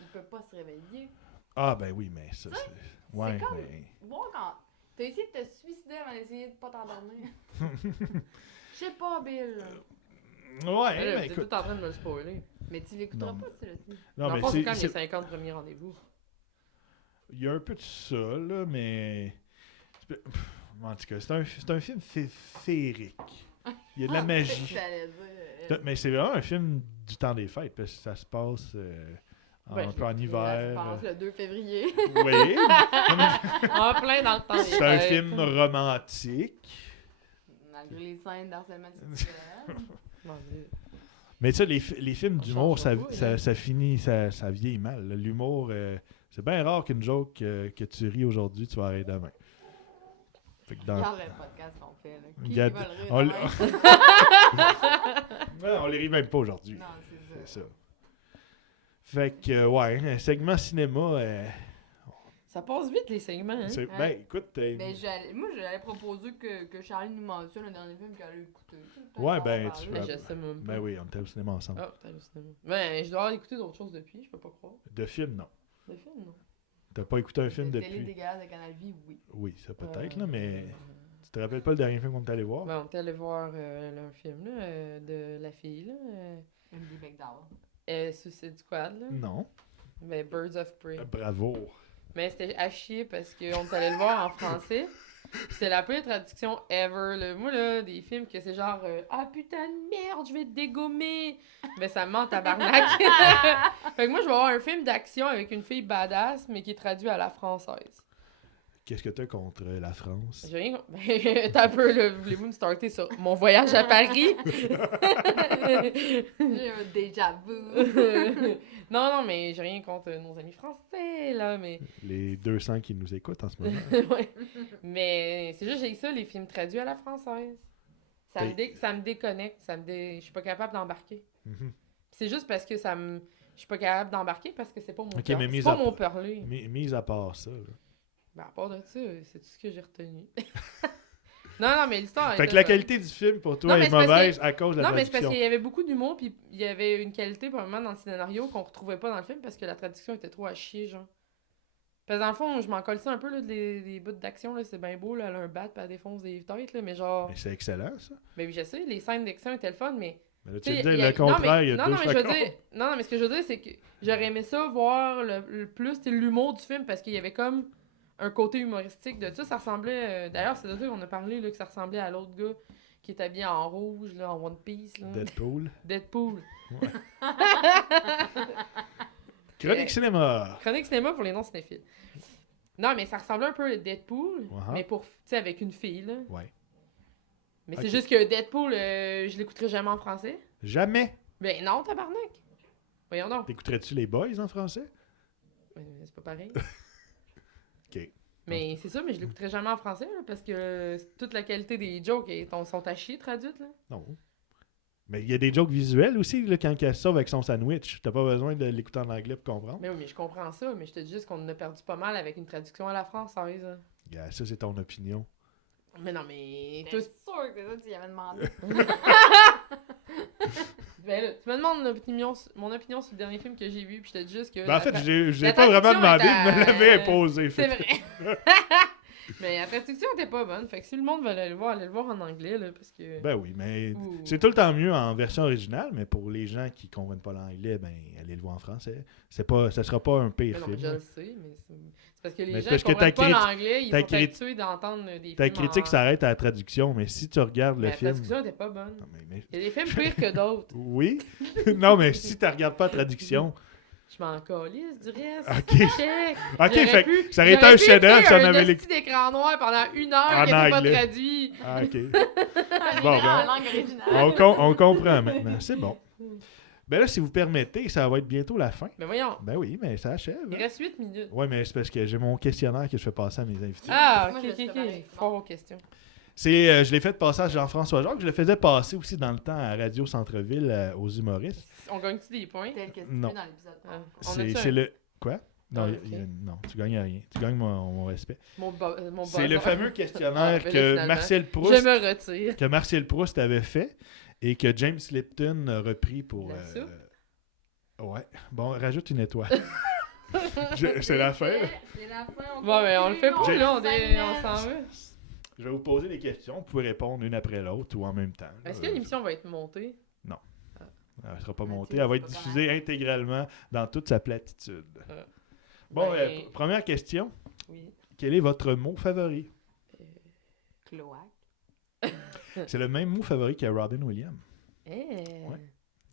il peut pas se réveiller. Ah, ben oui, mais ça, c'est. Ouais, comme- mais. Voir quand t'as essayé de te suicider avant d'essayer de pas t'endormir. Je sais pas, Bill. Ouais, Hey, là, mais t'es écoute. tout en train de me le spoiler. Mais tu l'écouteras Non. pas, tu l'as dit. Non, Dans le mais fond, c'est quand c'est. les 50 premiers rendez-vous. Il y a un peu de ça, là, mais. En tout cas, c'est un film féerique. Il y a de la C'est magie. ce que j'allais dire. Mais c'est vraiment un film du temps des fêtes, parce que ça se passe Ben, un je peu en Ça se hiver. passe le 2 février. Oui. Non, mais En plein dans le temps des c'est un fêtes. film romantique. Malgré les scènes d'harcèlement sexuel. Mon Dieu. Mais tu sais, les films On d'humour, change pas, là. ça finit, ça vieillit mal. là. L'humour, c'est bien rare qu'une joke que tu ris aujourd'hui, tu vas rire demain. Fait que dans- Regarde le podcast qu'on fait. Là. Qui Regarde, va le rire on l- demain? Ouais, on les rit même pas aujourd'hui. Non, c'est C'est ça. Fait que, ouais, un segment cinéma, Ça passe vite, les segments, hein? C'est- Ben, écoute, Ben, moi, j'allais proposer que Charlie nous mentionne le dernier film qu'elle a écouté. Ouais, ben, tu Ben, fais- je sais même pas. Ben oui, on était au cinéma ensemble. Ah, peut-être au cinéma. Ben, je dois avoir écouté d'autres choses depuis, je peux pas croire. De film, non. Le film, non? T'as pas écouté un film Le télé depuis? dégueulasse de Canal Vie, oui. Oui, ça peut-être, là, mais tu te rappelles pas le dernier film qu'on est allé voir? Ben, on est allé voir un film, là, de la fille, là. Andy McDowell. Suicide Squad, là. Non. Ben, Birds of Prey. Bravo. Mais c'était à chier parce qu'on est allé le voir en français. Pis c'est la pire traduction ever, là. Moi, là, des films que c'est genre ah putain de merde, je vais te dégommer! Mais ça me ment tabarnak. Fait que moi, je vais voir un film d'action avec une fille badass, mais qui est traduit à la française. Qu'est-ce que t'as contre la France? J'ai rien. Ben, t'as un peu, là. Voulez-vous me starter sur mon voyage à Paris? J'ai un déjà vu. Non, mais j'ai rien contre nos amis français, là, mais. Les 200 qui nous écoutent en ce moment. Ouais. Mais c'est juste, j'ai ça, les films traduits à la française. Ça me déconnecte, je suis pas capable d'embarquer. Mhm. C'est juste parce que je suis pas capable d'embarquer parce que c'est pas mon Ok, cœur. mais C'est mise pas à mon part- parler. Mis à part ça, là. Ben, à part de ça, c'est tout ce que j'ai retenu. non, mais l'histoire Fait était que la bonne. qualité du film pour toi Non, mais est c'est parce mauvaise à cause de la Non, mais c'est parce traduction. qu'il y avait beaucoup d'humour, puis il y avait une qualité, probablement, dans le scénario qu'on retrouvait pas dans le film parce que la traduction était trop à chier, genre. Parce que dans le fond, je m'en colle ça un peu, là, des bouts d'action, là, c'est bien beau, là, elle a un bat, puis elle défonce des têtes, là, mais genre. Mais c'est excellent, ça. Ben oui, je sais, les scènes d'action étaient le fun, mais. Mais là, tu Tu sais, veux il y dire a- le contraire, il y a non, deux mais je veux secondes. dire, non, mais ce que je veux dire, c'est que j'aurais aimé ça voir le plus l'humour du film parce qu'il y avait comme un côté humoristique de ça. Ça ressemblait. D'ailleurs, c'est de ça qu'on a parlé, là, que ça ressemblait à l'autre gars qui est habillé en rouge, là, en One Piece. Là. Deadpool. Deadpool. Chronique cinéma. Chronique cinéma pour les non-cinéphiles. Non, mais ça ressemblait un peu à Deadpool, Uh-huh. mais pour, tu sais, avec une fille, là. Ouais. Mais Ok. c'est juste que Deadpool, je l'écouterai jamais en français. Jamais. Ben non, tabarnak. Voyons donc. T'écouterais-tu les boys en français? C'est pas pareil. Ok. Mais c'est ça, mais je l'écouterai jamais en français, là, parce que toute la qualité des jokes sont à chier traduites, là. Non. Mais il y a des jokes visuels aussi, là, quand elle sauve avec son sandwich. T'as pas besoin de l'écouter en anglais pour comprendre. Mais oui, mais je comprends ça, mais je te dis juste qu'on en a perdu pas mal avec une traduction à la française. Là. Yeah, ça, c'est ton opinion. Mais non, mais... T'es sûr que c'est ça que tu y avais demandé. Ben là, tu me demandes mon opinion sur le dernier film que j'ai vu, puis je te dis juste que... Ben, en fait, j'ai la pas vraiment traduction demandé, il me est à- l'avait imposé. C'est fait que- vrai. Mais la traduction était pas bonne, fait que si le monde veut aller le voir, allez le voir en anglais, là, parce que... Ben oui, mais Ouh. c'est tout le temps mieux en version originale, mais pour les gens qui comprennent pas l'anglais, ben allez le voir en français. Ça sera pas un pire Mais non, mais film. je le sais, mais c'est parce que les Mais gens c'est parce qui que comprennent pas ta l'anglais, ils ta sont habitués d'entendre des films Ta critique en... s'arrête à la traduction, mais si tu regardes Mais le la film... traduction était pas bonne. Non, mais- Il y a des films pires que d'autres. Oui. Non, mais si tu regardes pas la traduction... Je m'en calisse du reste. Ok. Check. Ok, J'aurais fait pu- que ça aurait été j'aurais un pu chef-d'œuvre écrire si on un avait esti d'écran noir pendant 1 heure En qui n'était pas anglais. traduit. Ah, ok. On Bon, est là ben, en langue originale. on comprend maintenant. C'est bon. Ben là, si vous permettez, ça va être bientôt la fin. Mais voyons, Ben oui, mais ça achève. il hein. reste 8 minutes. Ouais, mais c'est parce que j'ai mon questionnaire que je fais passer à mes invités. Ah, Moi, ok, je ok, sais ok. pareil. Fort aux questions. Je l'ai fait passer à Jean-François Jacques. Je le faisais passer aussi dans le temps à Radio Centre-Ville aux humoristes. On gagne-tu des points? Tel que tu Non. fais dans l'épisode. Ah. On C'est a-tu c'est un- le... Quoi? Non, Ah, non, tu gagnes rien. Tu gagnes mon respect. Mon C'est le buzzer. fameux Ah, questionnaire ben là, que finalement, Marcel Je Proust... me retire. que Marcel Proust avait fait et que James Lipton a repris pour... La soupe? Ouais. Bon, rajoute une étoile. C'est la fin. là. C'est la fin. Bon, ben on le fait pas, J'ai- là, on s'en va. Je vais vous poser des questions. Vous pouvez répondre une après l'autre ou en même temps. Est-ce que l'émission va être montée? Elle ne sera pas Ouais, montée. tu sais, Elle va c'est être pas diffusée intégralement dans toute sa platitude. Ah. Bon, Ben- première question. Oui. Quel est votre mot favori? Cloaque. C'est le même mot favori que Robin Williams. Eh.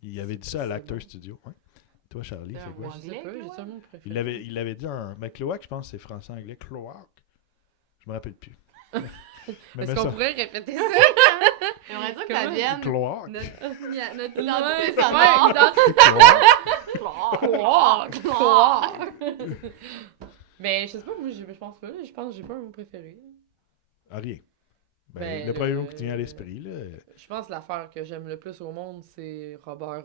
Il avait dit ça à C'est l'Actors bon. Studio. Ouais. Toi, Charlie, C'est c'est un quoi? mot. Je sais pas, j'ai ça mon préféré. Il l'avait dit un... Mais cloaque, je pense que c'est français-anglais. Cloaque. Je me rappelle plus. Mais Est-ce mets qu'on ça. pourrait répéter ça? J'aimerais dire que Comment? ça vienne Cloaque. notre Ouais, identité ouais, sonore. Cloaque. Cloaque. Cloaque. Cloaque. Mais je sais pas, moi, je pense pas. Là. Je pense que j'ai pas un mot préféré. Ah, rien. Ben, Ben, le premier mot qui te vient à l'esprit, là. Je pense que l'affaire que j'aime le plus au monde, c'est Robert.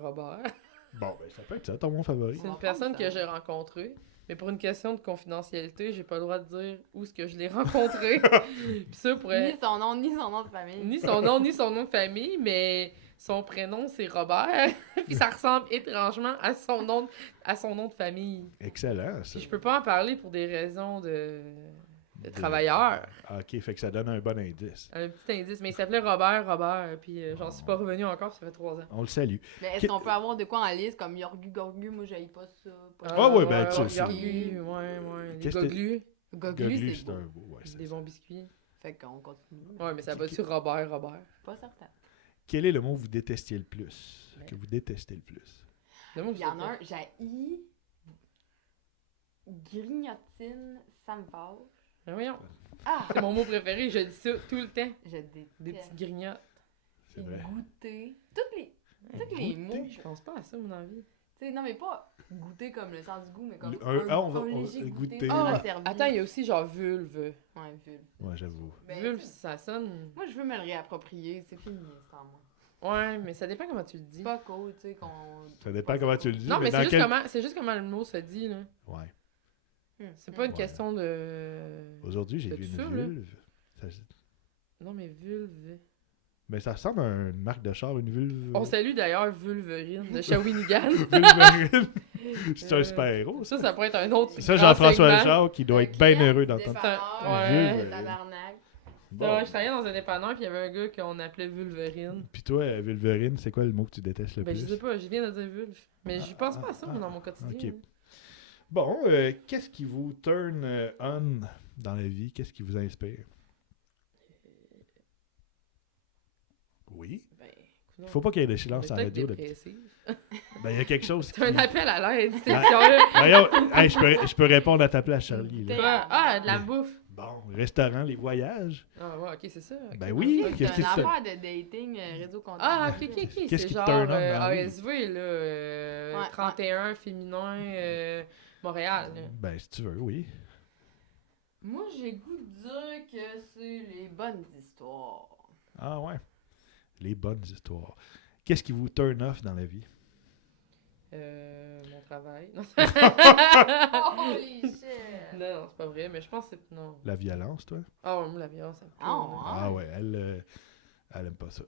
Bon, ben, ça peut être ça, ton mot favori. C'est On une va personne prendre que ça. j'ai rencontrée. Mais pour une question de confidentialité, j'ai pas le droit de dire où est-ce que je l'ai rencontré. Puis ça pourrait... Ni son nom, ni son nom de famille. Ni son nom, ni son nom de famille, mais son prénom, c'est Robert. Puis ça ressemble étrangement à son nom de famille. Excellent, ça. Puis je peux pas en parler pour des raisons de travailleur. Ah, OK, fait que ça donne un bon indice. Un petit indice. Mais il s'appelait Robert, puis j'en suis pas revenu encore, ça fait 3 ans. On le salue. Mais est-ce qu'on peut avoir de quoi en liste, comme Yorgu, Gorgu? Moi, j'aille pas ça. Pas Ah ouais, ben, tu sais. Yorgu, ouais. Les Qu'est-ce que Goglu, Goglu, Goglu, c'est c'est beau. un beau. Ouais, c'est des ça. bons biscuits. Fait qu'on continue. Ouais, mais ça va sur Robert. Pas certain. Quel est le mot que vous détestiez le plus? Mais- Que vous détestez le plus? Le mot Il y en a un, j'ai grignotine, ça me fâche. Ben voyons, Ah! c'est mon mot préféré, je dis ça tout le temps. Je déteste. Des petites grignottes. C'est vrai. Goûter. Tous les mots. Je pense pas à ça, mon envie. Tu sais, non, mais pas goûter comme le sens du goût, mais comme on va léger goûter. pas Ah, resservi. attends, il y a aussi genre vulve. Ouais, vulve. Ouais, j'avoue. Ben, Vulve, ça sonne... moi, je veux me le réapproprier. C'est fini, c'est en moi. Ouais, mais ça dépend comment tu le dis. C'est pas cool, tu sais, qu'on... Ça dépend comment tu le dis. Non, mais dans c'est juste comment le mot se dit, là. Ouais. C'est pas une Ouais. question de... Aujourd'hui, j'ai T'es vu une sûr, là? vulve. Ça, Non, mais vulve... mais ça ressemble à une marque de char, une vulve. On salue d'ailleurs Vulverine de Shawinigan. Vulverine. C'est un super-héros. Ça pourrait être un autre. Ça, Jean-François renseignement. Charles, qui doit être bien heureux d'entendre. Ouais. Vulve. Tabarnak. Bon. Je travaillais dans un dépanneur, puis il y avait un gars qu'on appelait Vulverine. Puis toi, Vulverine, c'est quoi le mot que tu détestes le Ben, plus? je sais pas, je viens de dire vulve. Mais je pense pas à ça, moi, dans mon quotidien. ok. Bon, qu'est-ce qui vous turn on dans la vie? Qu'est-ce qui vous inspire? Oui. Ben, Il faut pas qu'il y ait de silence en peut-être radio. dépressif. Ben, il y a quelque chose qui... C'est un appel à l'aide, cette Ah. émission-là. Voyons, hey, je peux répondre à ta place, Charlie. là. Quoi? Ah, de la bouffe. Bon, restaurant, les voyages. Ah, ouais, ok, c'est ça. ok. Ben oui. Ok, Qu'est-ce c'est qui une te- affaire de dating, réseau contact. Ah, ok. Qu'est-ce C'est qui te genre turn on dans la vie? ASV, là. Ouais, 31, féminin, Montréal. Là. Ben, si tu veux, oui. Moi, j'ai goût de dire que c'est les bonnes histoires. Ah ouais. Les bonnes histoires. Qu'est-ce qui vous turn off dans la vie? Mon travail. Non, Holy shit! non, c'est pas vrai, mais je pense que c'est. Non. La violence, toi? Ah, ouais, moi, la violence, ça me Ah, plaît, ouais. là. Ah ouais, elle aime pas ça.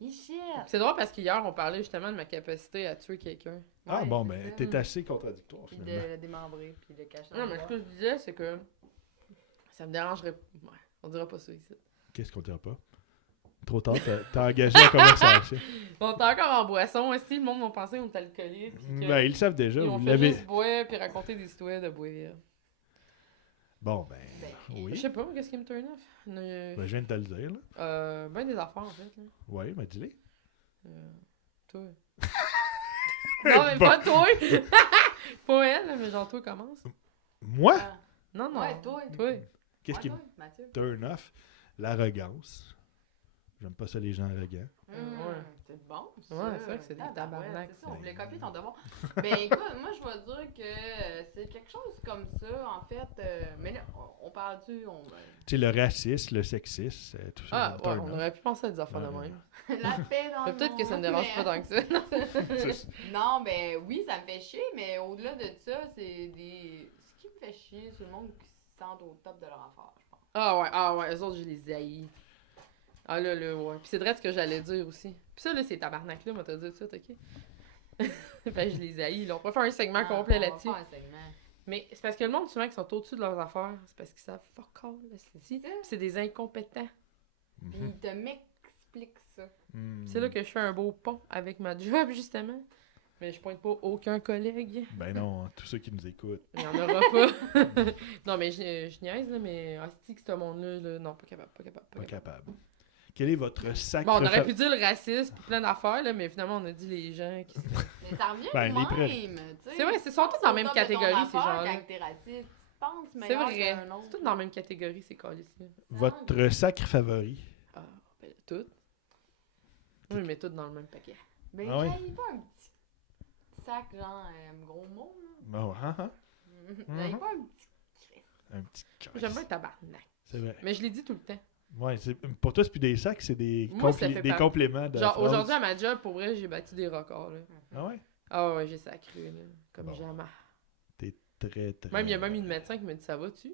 Shit! C'est drôle parce qu'hier, on parlait justement de ma capacité à tuer quelqu'un. Ah Ouais, bon, c'est ben, ça. t'es assez contradictoire, Puis finalement. de le démembrer, puis de le cacher dans Non, le mais ce bois. que je disais, c'est que ça me dérangerait. Ouais, on dira pas ça ici. Qu'est-ce qu'on dira pas? Trop tard, t'as engagé la conversation. On est encore en boisson aussi, le monde va penser qu'on est alcoolique. puis que- Ben, ils le savent déjà, puis on vous fait l'avez... juste boire puis raconter des histoires de boire. Bon, ben, Je oui. sais pas, qu'est-ce qui me turn off? Ben, je viens de te le dire, là. Ben des affaires, en fait. Là. Oui, mais dis-les. Toi. Non, mais Bon. pas toi! Pas elle, là, mais genre toi commence. Moi? Ah. Non, non. Ouais, toi. Qu'est-ce Ouais, qui toi, me Mathieu. turn off? L'arrogance. J'aime pas ça, les gens arrogants. Mmh, Ouais. C'est bon, ça. Ouais, c'est vrai que c'est des Tabarouette, tabarnak. C'est ça, on voulait copier ton devoir. Ben écoute, moi je vais dire que c'est quelque chose comme ça, en fait. Mais là, on parle-tu? Tu sais, le racisme, le sexisme, tout ça. Ah, me ouais, turn on off. aurait pu penser à des affaires de Ouais. même. La paix dans Mais le peut-être que ça me monde, dérange mais- pas tant que ça. Non, ben oui, ça me fait chier, mais au-delà de ça, c'est des. Ce qui me fait chier, c'est le monde qui se sentent au top de leur affaire, je pense. Ah ouais, eux autres, je les haïs. Ah là, ouais. Puis c'est vrai ce que j'allais dire aussi. Puis ça, là, c'est tabarnak là, moi, t'as dit ça, ok? Ben, je les haïs, là. On pourrait faire un segment complet On va là-dessus. faire un segment. Mais c'est parce que le monde, souvent, qui sont au-dessus de leurs affaires, c'est parce qu'ils savent fuck all, là, c'est ça. c'est des incompétents. Puis Mhm. ils te m'expliquent ça. Hmm. C'est là que je fais un beau pont avec ma job, justement. Mais je pointe pas aucun collègue. Ben non, tous ceux qui nous écoutent. Il y en aura pas. Non, mais je niaise, là, mais hostie que ce monde-là, là, non, pas capable. Pas capable. Quel est votre sacre Bon, on aurait pu dire le racisme pis plein d'affaires, là, mais finalement, on a dit les gens qui... Mais ça revient Ben, de les preuves. même, tu sais. C'est vrai, ils sont tous dans la même Au top de ton catégorie, ces affaire, gens-là. Quand t'es raciste, tu penses C'est meilleur vrai. qu'un autre. C'est tout dans la même catégorie, ces calices-là. Votre sacre favori? Ah, ben, tout. Oui, mais tout dans le même paquet. Ben, Ah ouais? j'aille pas un petit sac, genre, un gros mot, Bon, hein? J'aille pas un petit. Un petit cœur. J'aime bien tabarnak. C'est vrai. Mais je l'ai dit tout le temps. Ouais, pour toi, c'est plus des sacs, c'est des, Moi, ça fait des partie. compléments de la Genre, phrase. aujourd'hui, à ma job, pour vrai, j'ai battu des records, là. Ah ouais? Ah ouais, j'ai sacré, là. Comme Bon. jamais. très, très... Même, il y a même une médecin qui m'a dit, ça va-tu?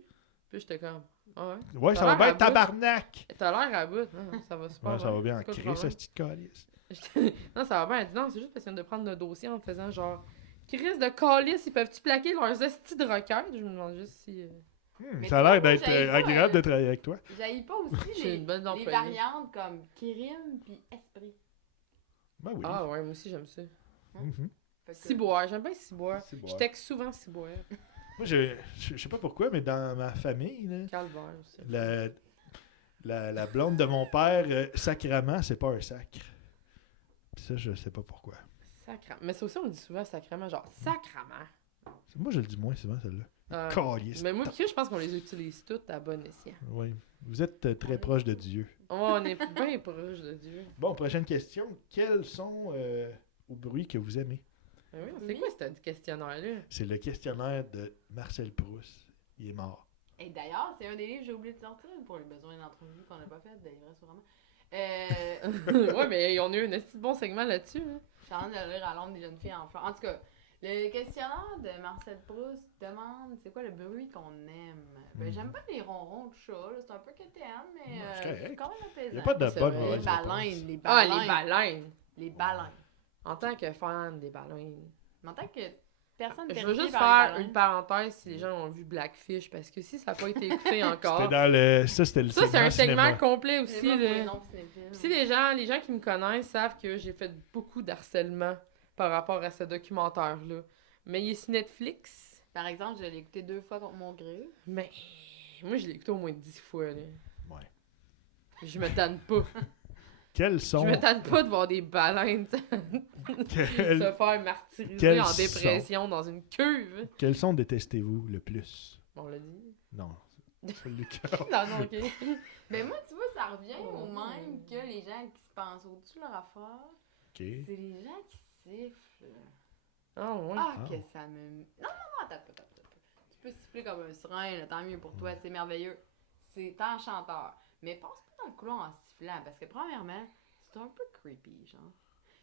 Puis j'étais comme, ah ouais. Ouais, ça va T'as l'air bien, à bout. tabarnak! T'as l'air à bout. Non, ça va super Ouais, ça va bien en C'est quoi le crise, ce problème? petit calice. Non, ça va bien. Elle dit, non, c'est juste parce qu'ils viennent de prendre le dossier en faisant genre, crise de calice, ils peuvent-tu plaquer leurs estis de requête? Je me demande juste si. Mais Ça a tu vois, l'air moi, d'être j'haïs pas, agréable de travailler avec toi. J'haïs pas aussi J'ai une bonne les employée. variantes comme Kirim puis Esprit. Ben oui. Ah ouais, moi aussi, j'aime ça. Mhm. Fait que- Ciboire, j'aime bien Ciboire. Ciboire. Je texte souvent Ciboire. Moi, je sais pas pourquoi, mais dans ma famille, là, Calvaire aussi. la blonde de mon père, sacrament, c'est pas un sacre. Puis ça, je sais pas pourquoi. Sacrament. Mais ça aussi, on le dit souvent sacrament, genre sacrament. Moi, je le dis moins souvent, celle-là. Calice. Mais moi, je pense qu'on les utilise toutes à bon escient. Oui. Vous êtes très proche de Dieu. Oh, on est bien proche de Dieu. Bon, prochaine question. Quels sont aux bruits que vous aimez? Mais oui, c'est quoi ce questionnaire-là? C'est le questionnaire de Marcel Proust. Il est mort. Et d'ailleurs, c'est un des livres que j'ai oublié de sortir pour les besoins d'entrevue qu'on n'a pas fait, d'ailleurs, sûrement. Ouais, mais on a eu un petit bon segment là-dessus. Hein. Je suis en train de lire à l'ombre des jeunes filles en fleurs. En tout cas, le questionnaire de Marcel Proust demande c'est quoi le bruit qu'on aime. Ben, j'aime pas les ronrons de chat, là. C'est un peu quétaine, mais C'est correct. c'est quand même Il apaisant. n'y a pas de C'est bonne vrai. mauvaise Les réponse. baleines, les Ah, baleines. les baleines! Les baleines. En tant que fan des baleines. Mais en tant que personne Je veux terrifiée juste par faire les baleines, une parenthèse si les gens ont vu Blackfish, parce que si ça n'a pas été écouté encore. C'était dans le... Ça, c'était le Ça, c'est un segment cinéma. complet c'est aussi. pas pour les Là. non-cinéphiles. Si les gens qui me connaissent savent que j'ai fait beaucoup d'harcèlement par rapport à ce documentaire-là. Mais il est sur Netflix. Par exemple, je l'ai écouté 2 fois contre mon gré. Mais moi, je l'ai écouté au moins 10 fois. Là. Ouais. Je me tanne pas. Quels Je sont... me tanne pas de voir des baleines se Quels... faire martyriser Quels en dépression dans une cuve. Quels sont détestez-vous le plus? On l'a dit. Non. C'est Lucas. Non, non, ok. Mais moi, tu vois, ça revient au même que les gens qui se pensent au-dessus de leur affaire. OK. C'est les gens qui sifflent. Ah, ouais. Ah, Ah. que ça me... Non, attends. Tu peux siffler comme un serein, là, tant mieux pour toi, c'est merveilleux. C'est enchanteur. Mais passe pas dans le couloir en sifflant, parce que premièrement, c'est un peu creepy, genre.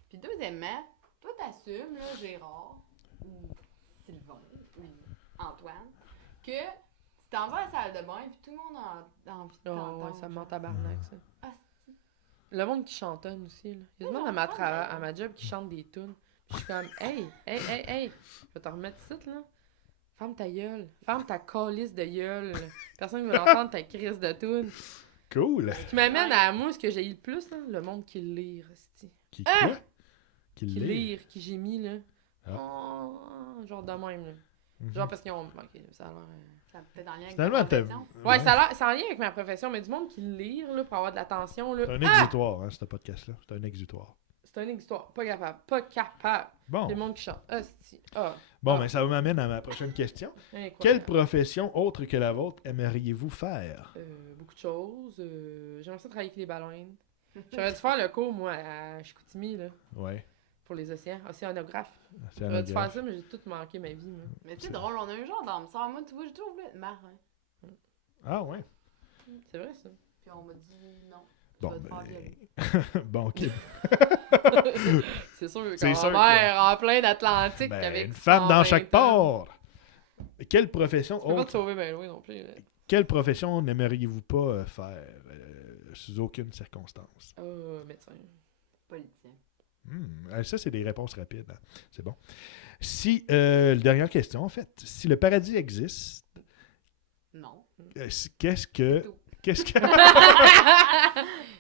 Puis deuxièmement, toi t'assumes, là, Gérard, ou Sylvain, ou Antoine, que tu t'en vas à la salle de bain, puis tout le monde a envie de Oh, t'entendre. ouais, ça me genre. ment tabarnak, ça. Ah, Le monde qui chantonne aussi, là. Il y a du monde à ma job qui chante des tunes. Puis je suis comme, hey, je vais te remettre ça, là. Ferme ta gueule. Ferme ta calice de gueule. Personne ne veut entendre ta crise de tune. Cool. Ce qui m'amène à moi, ce que j'ai eu le plus, là, le monde qui lire, esti. Qui Ah! quoi? Qui Qui lit? lire, qui gémit, là. Ah. Oh, genre de même, là. Mhm. Genre parce qu'ils ont... Ok, ça a l'air... ça peut-être en lien avec Finalement, ta t'as... profession. Ouais, ça a l'air... C'est en lien avec ma profession, mais du monde qui lire, là, pour avoir de l'attention, là. C'est un Ah! exutoire, hein, ce podcast-là. C'est un exutoire. C'est un histoire. Pas capable. Pas capable. Bon. C'est le monde qui chante. Hostie. Ah. Bon, mais ça m'amène à ma prochaine question. Incroyable. Quelle profession autre que la vôtre aimeriez-vous faire? Beaucoup de choses. J'aimerais ça travailler avec les baleines. J'aurais dû faire le cours, moi, à Chicoutimi, là, Ouais. pour les océans. Océanographe. C'est J'aurais dû faire un ça, mais j'ai tout manqué ma vie, moi. Mais c'est drôle, on a un genre d'âme sœur. Moi, tu vois, j'ai toujours voulu être marin. Ah, ouais. C'est vrai, ça. Puis on m'a dit non. Bon, vas te faire violer. bon, OK. C'est sûr C'est qu'en sûr mer, en plein d'Atlantique, Ben, avec une femme dans 120 chaque ans. port. Quelle profession Tu peux pas te autre... sauver bien loin non plus. Là. Quelle profession n'aimeriez-vous pas faire sous aucune circonstance? Médecin. Politicien. Ça, c'est des réponses rapides. Hein. C'est bon. Si, dernière question, en fait. Si le paradis existe, Non. qu'est-ce que... Tout. Qu'est-ce que...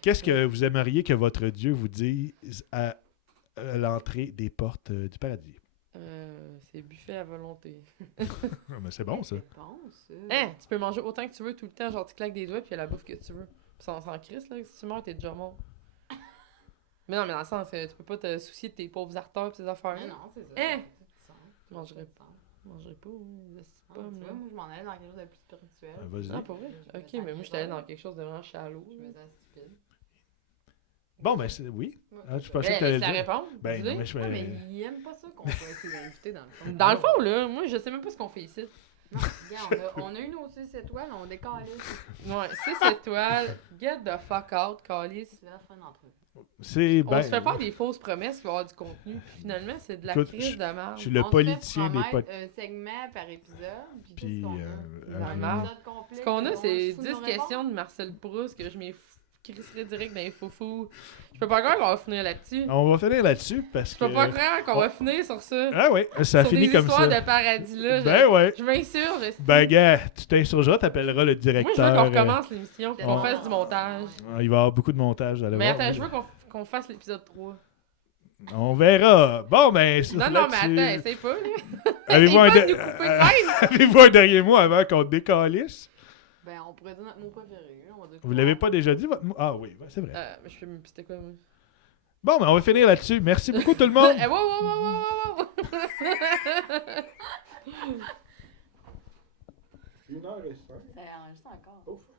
Qu'est-ce que vous aimeriez que votre Dieu vous dise à l'entrée des portes du paradis? C'est buffet à volonté. Ah, mais c'est bon, ça. C'est bon, ça. Hein? Tu peux manger autant que tu veux tout le temps, genre tu claques des doigts puis il y a la bouffe que tu veux. Puis on s'en crisse, là. Si tu meurs, t'es déjà mort. Mais non, mais dans le sens, tu peux pas te soucier de tes pauvres artères et tes affaires. Mais non, c'est ça. Hein? Je Mangerais Je mangerais pas, des Ah, pommes, tu là. vois, moi, je m'en allais dans quelque chose de plus spirituel. Vas-y. Ah, pas vrai? Je me Ok, sens mais moi, j'étais allée bizarre. dans quelque chose de vraiment shallow. Je me sens stupide. Bon, ben oui. Ouais. Ah, je pensais que Ben, t'allais laisse le la dire. répondre. Ben, dis-le. non, mais je Ouais, vais... mais il aime pas ça qu'on soit ses invités dans le fond. Dans le fond, là, moi, je sais même pas ce qu'on fait ici. Non, regarde, on a eu nos 6 étoiles, on décalait. Ouais, 6 étoiles. Get the fuck out, calice. C'est la fin d'entre eux. C'est On se fait faire des fausses promesses qu'il va y avoir du contenu. Puis finalement, c'est de la Écoute, crise de merde. je suis le On se politicien fait des promettre podcasts. un segment par épisode. Puis, la merde. Ce qu'on a, c'est 10 questions de Marcel Proust que je m'y crisserai direct dans les foufous. Je peux pas croire qu'on va finir là-dessus. On va finir là-dessus parce Je que... peux pas croire qu'on va finir sur ça. Ah oui, ça sur finit des comme histoires ça. de paradis là. Ben ouais. Je m'insurge. Ben gars, tu t'insurgeras, t'appelleras le Moi, je veux directeur. qu'on recommence l'émission, qu'on on- fasse du montage. Il va y avoir beaucoup de montage, vous allez Mais voir. attends, je veux qu'on fasse l'épisode 3. On verra. Bon, ben... Non, non, mais attends, essaye pas, là. Avez-vous un, Essaye pas de nous couper de même. Avez-vous un dernier mot avant qu'on décalisse? Ben, on pourrait dire notre mot préféré. On va dire Vous quoi? l'avez pas déjà dit, votre mot? Ah oui, ben, c'est vrai. Mais je fais mais c'était quoi, moi? Bon, ben on va finir là-dessus. Merci beaucoup tout le monde. Wow, wow, wow, wow, wow. 1h05. Ça enregistre encore. Oh, fuck.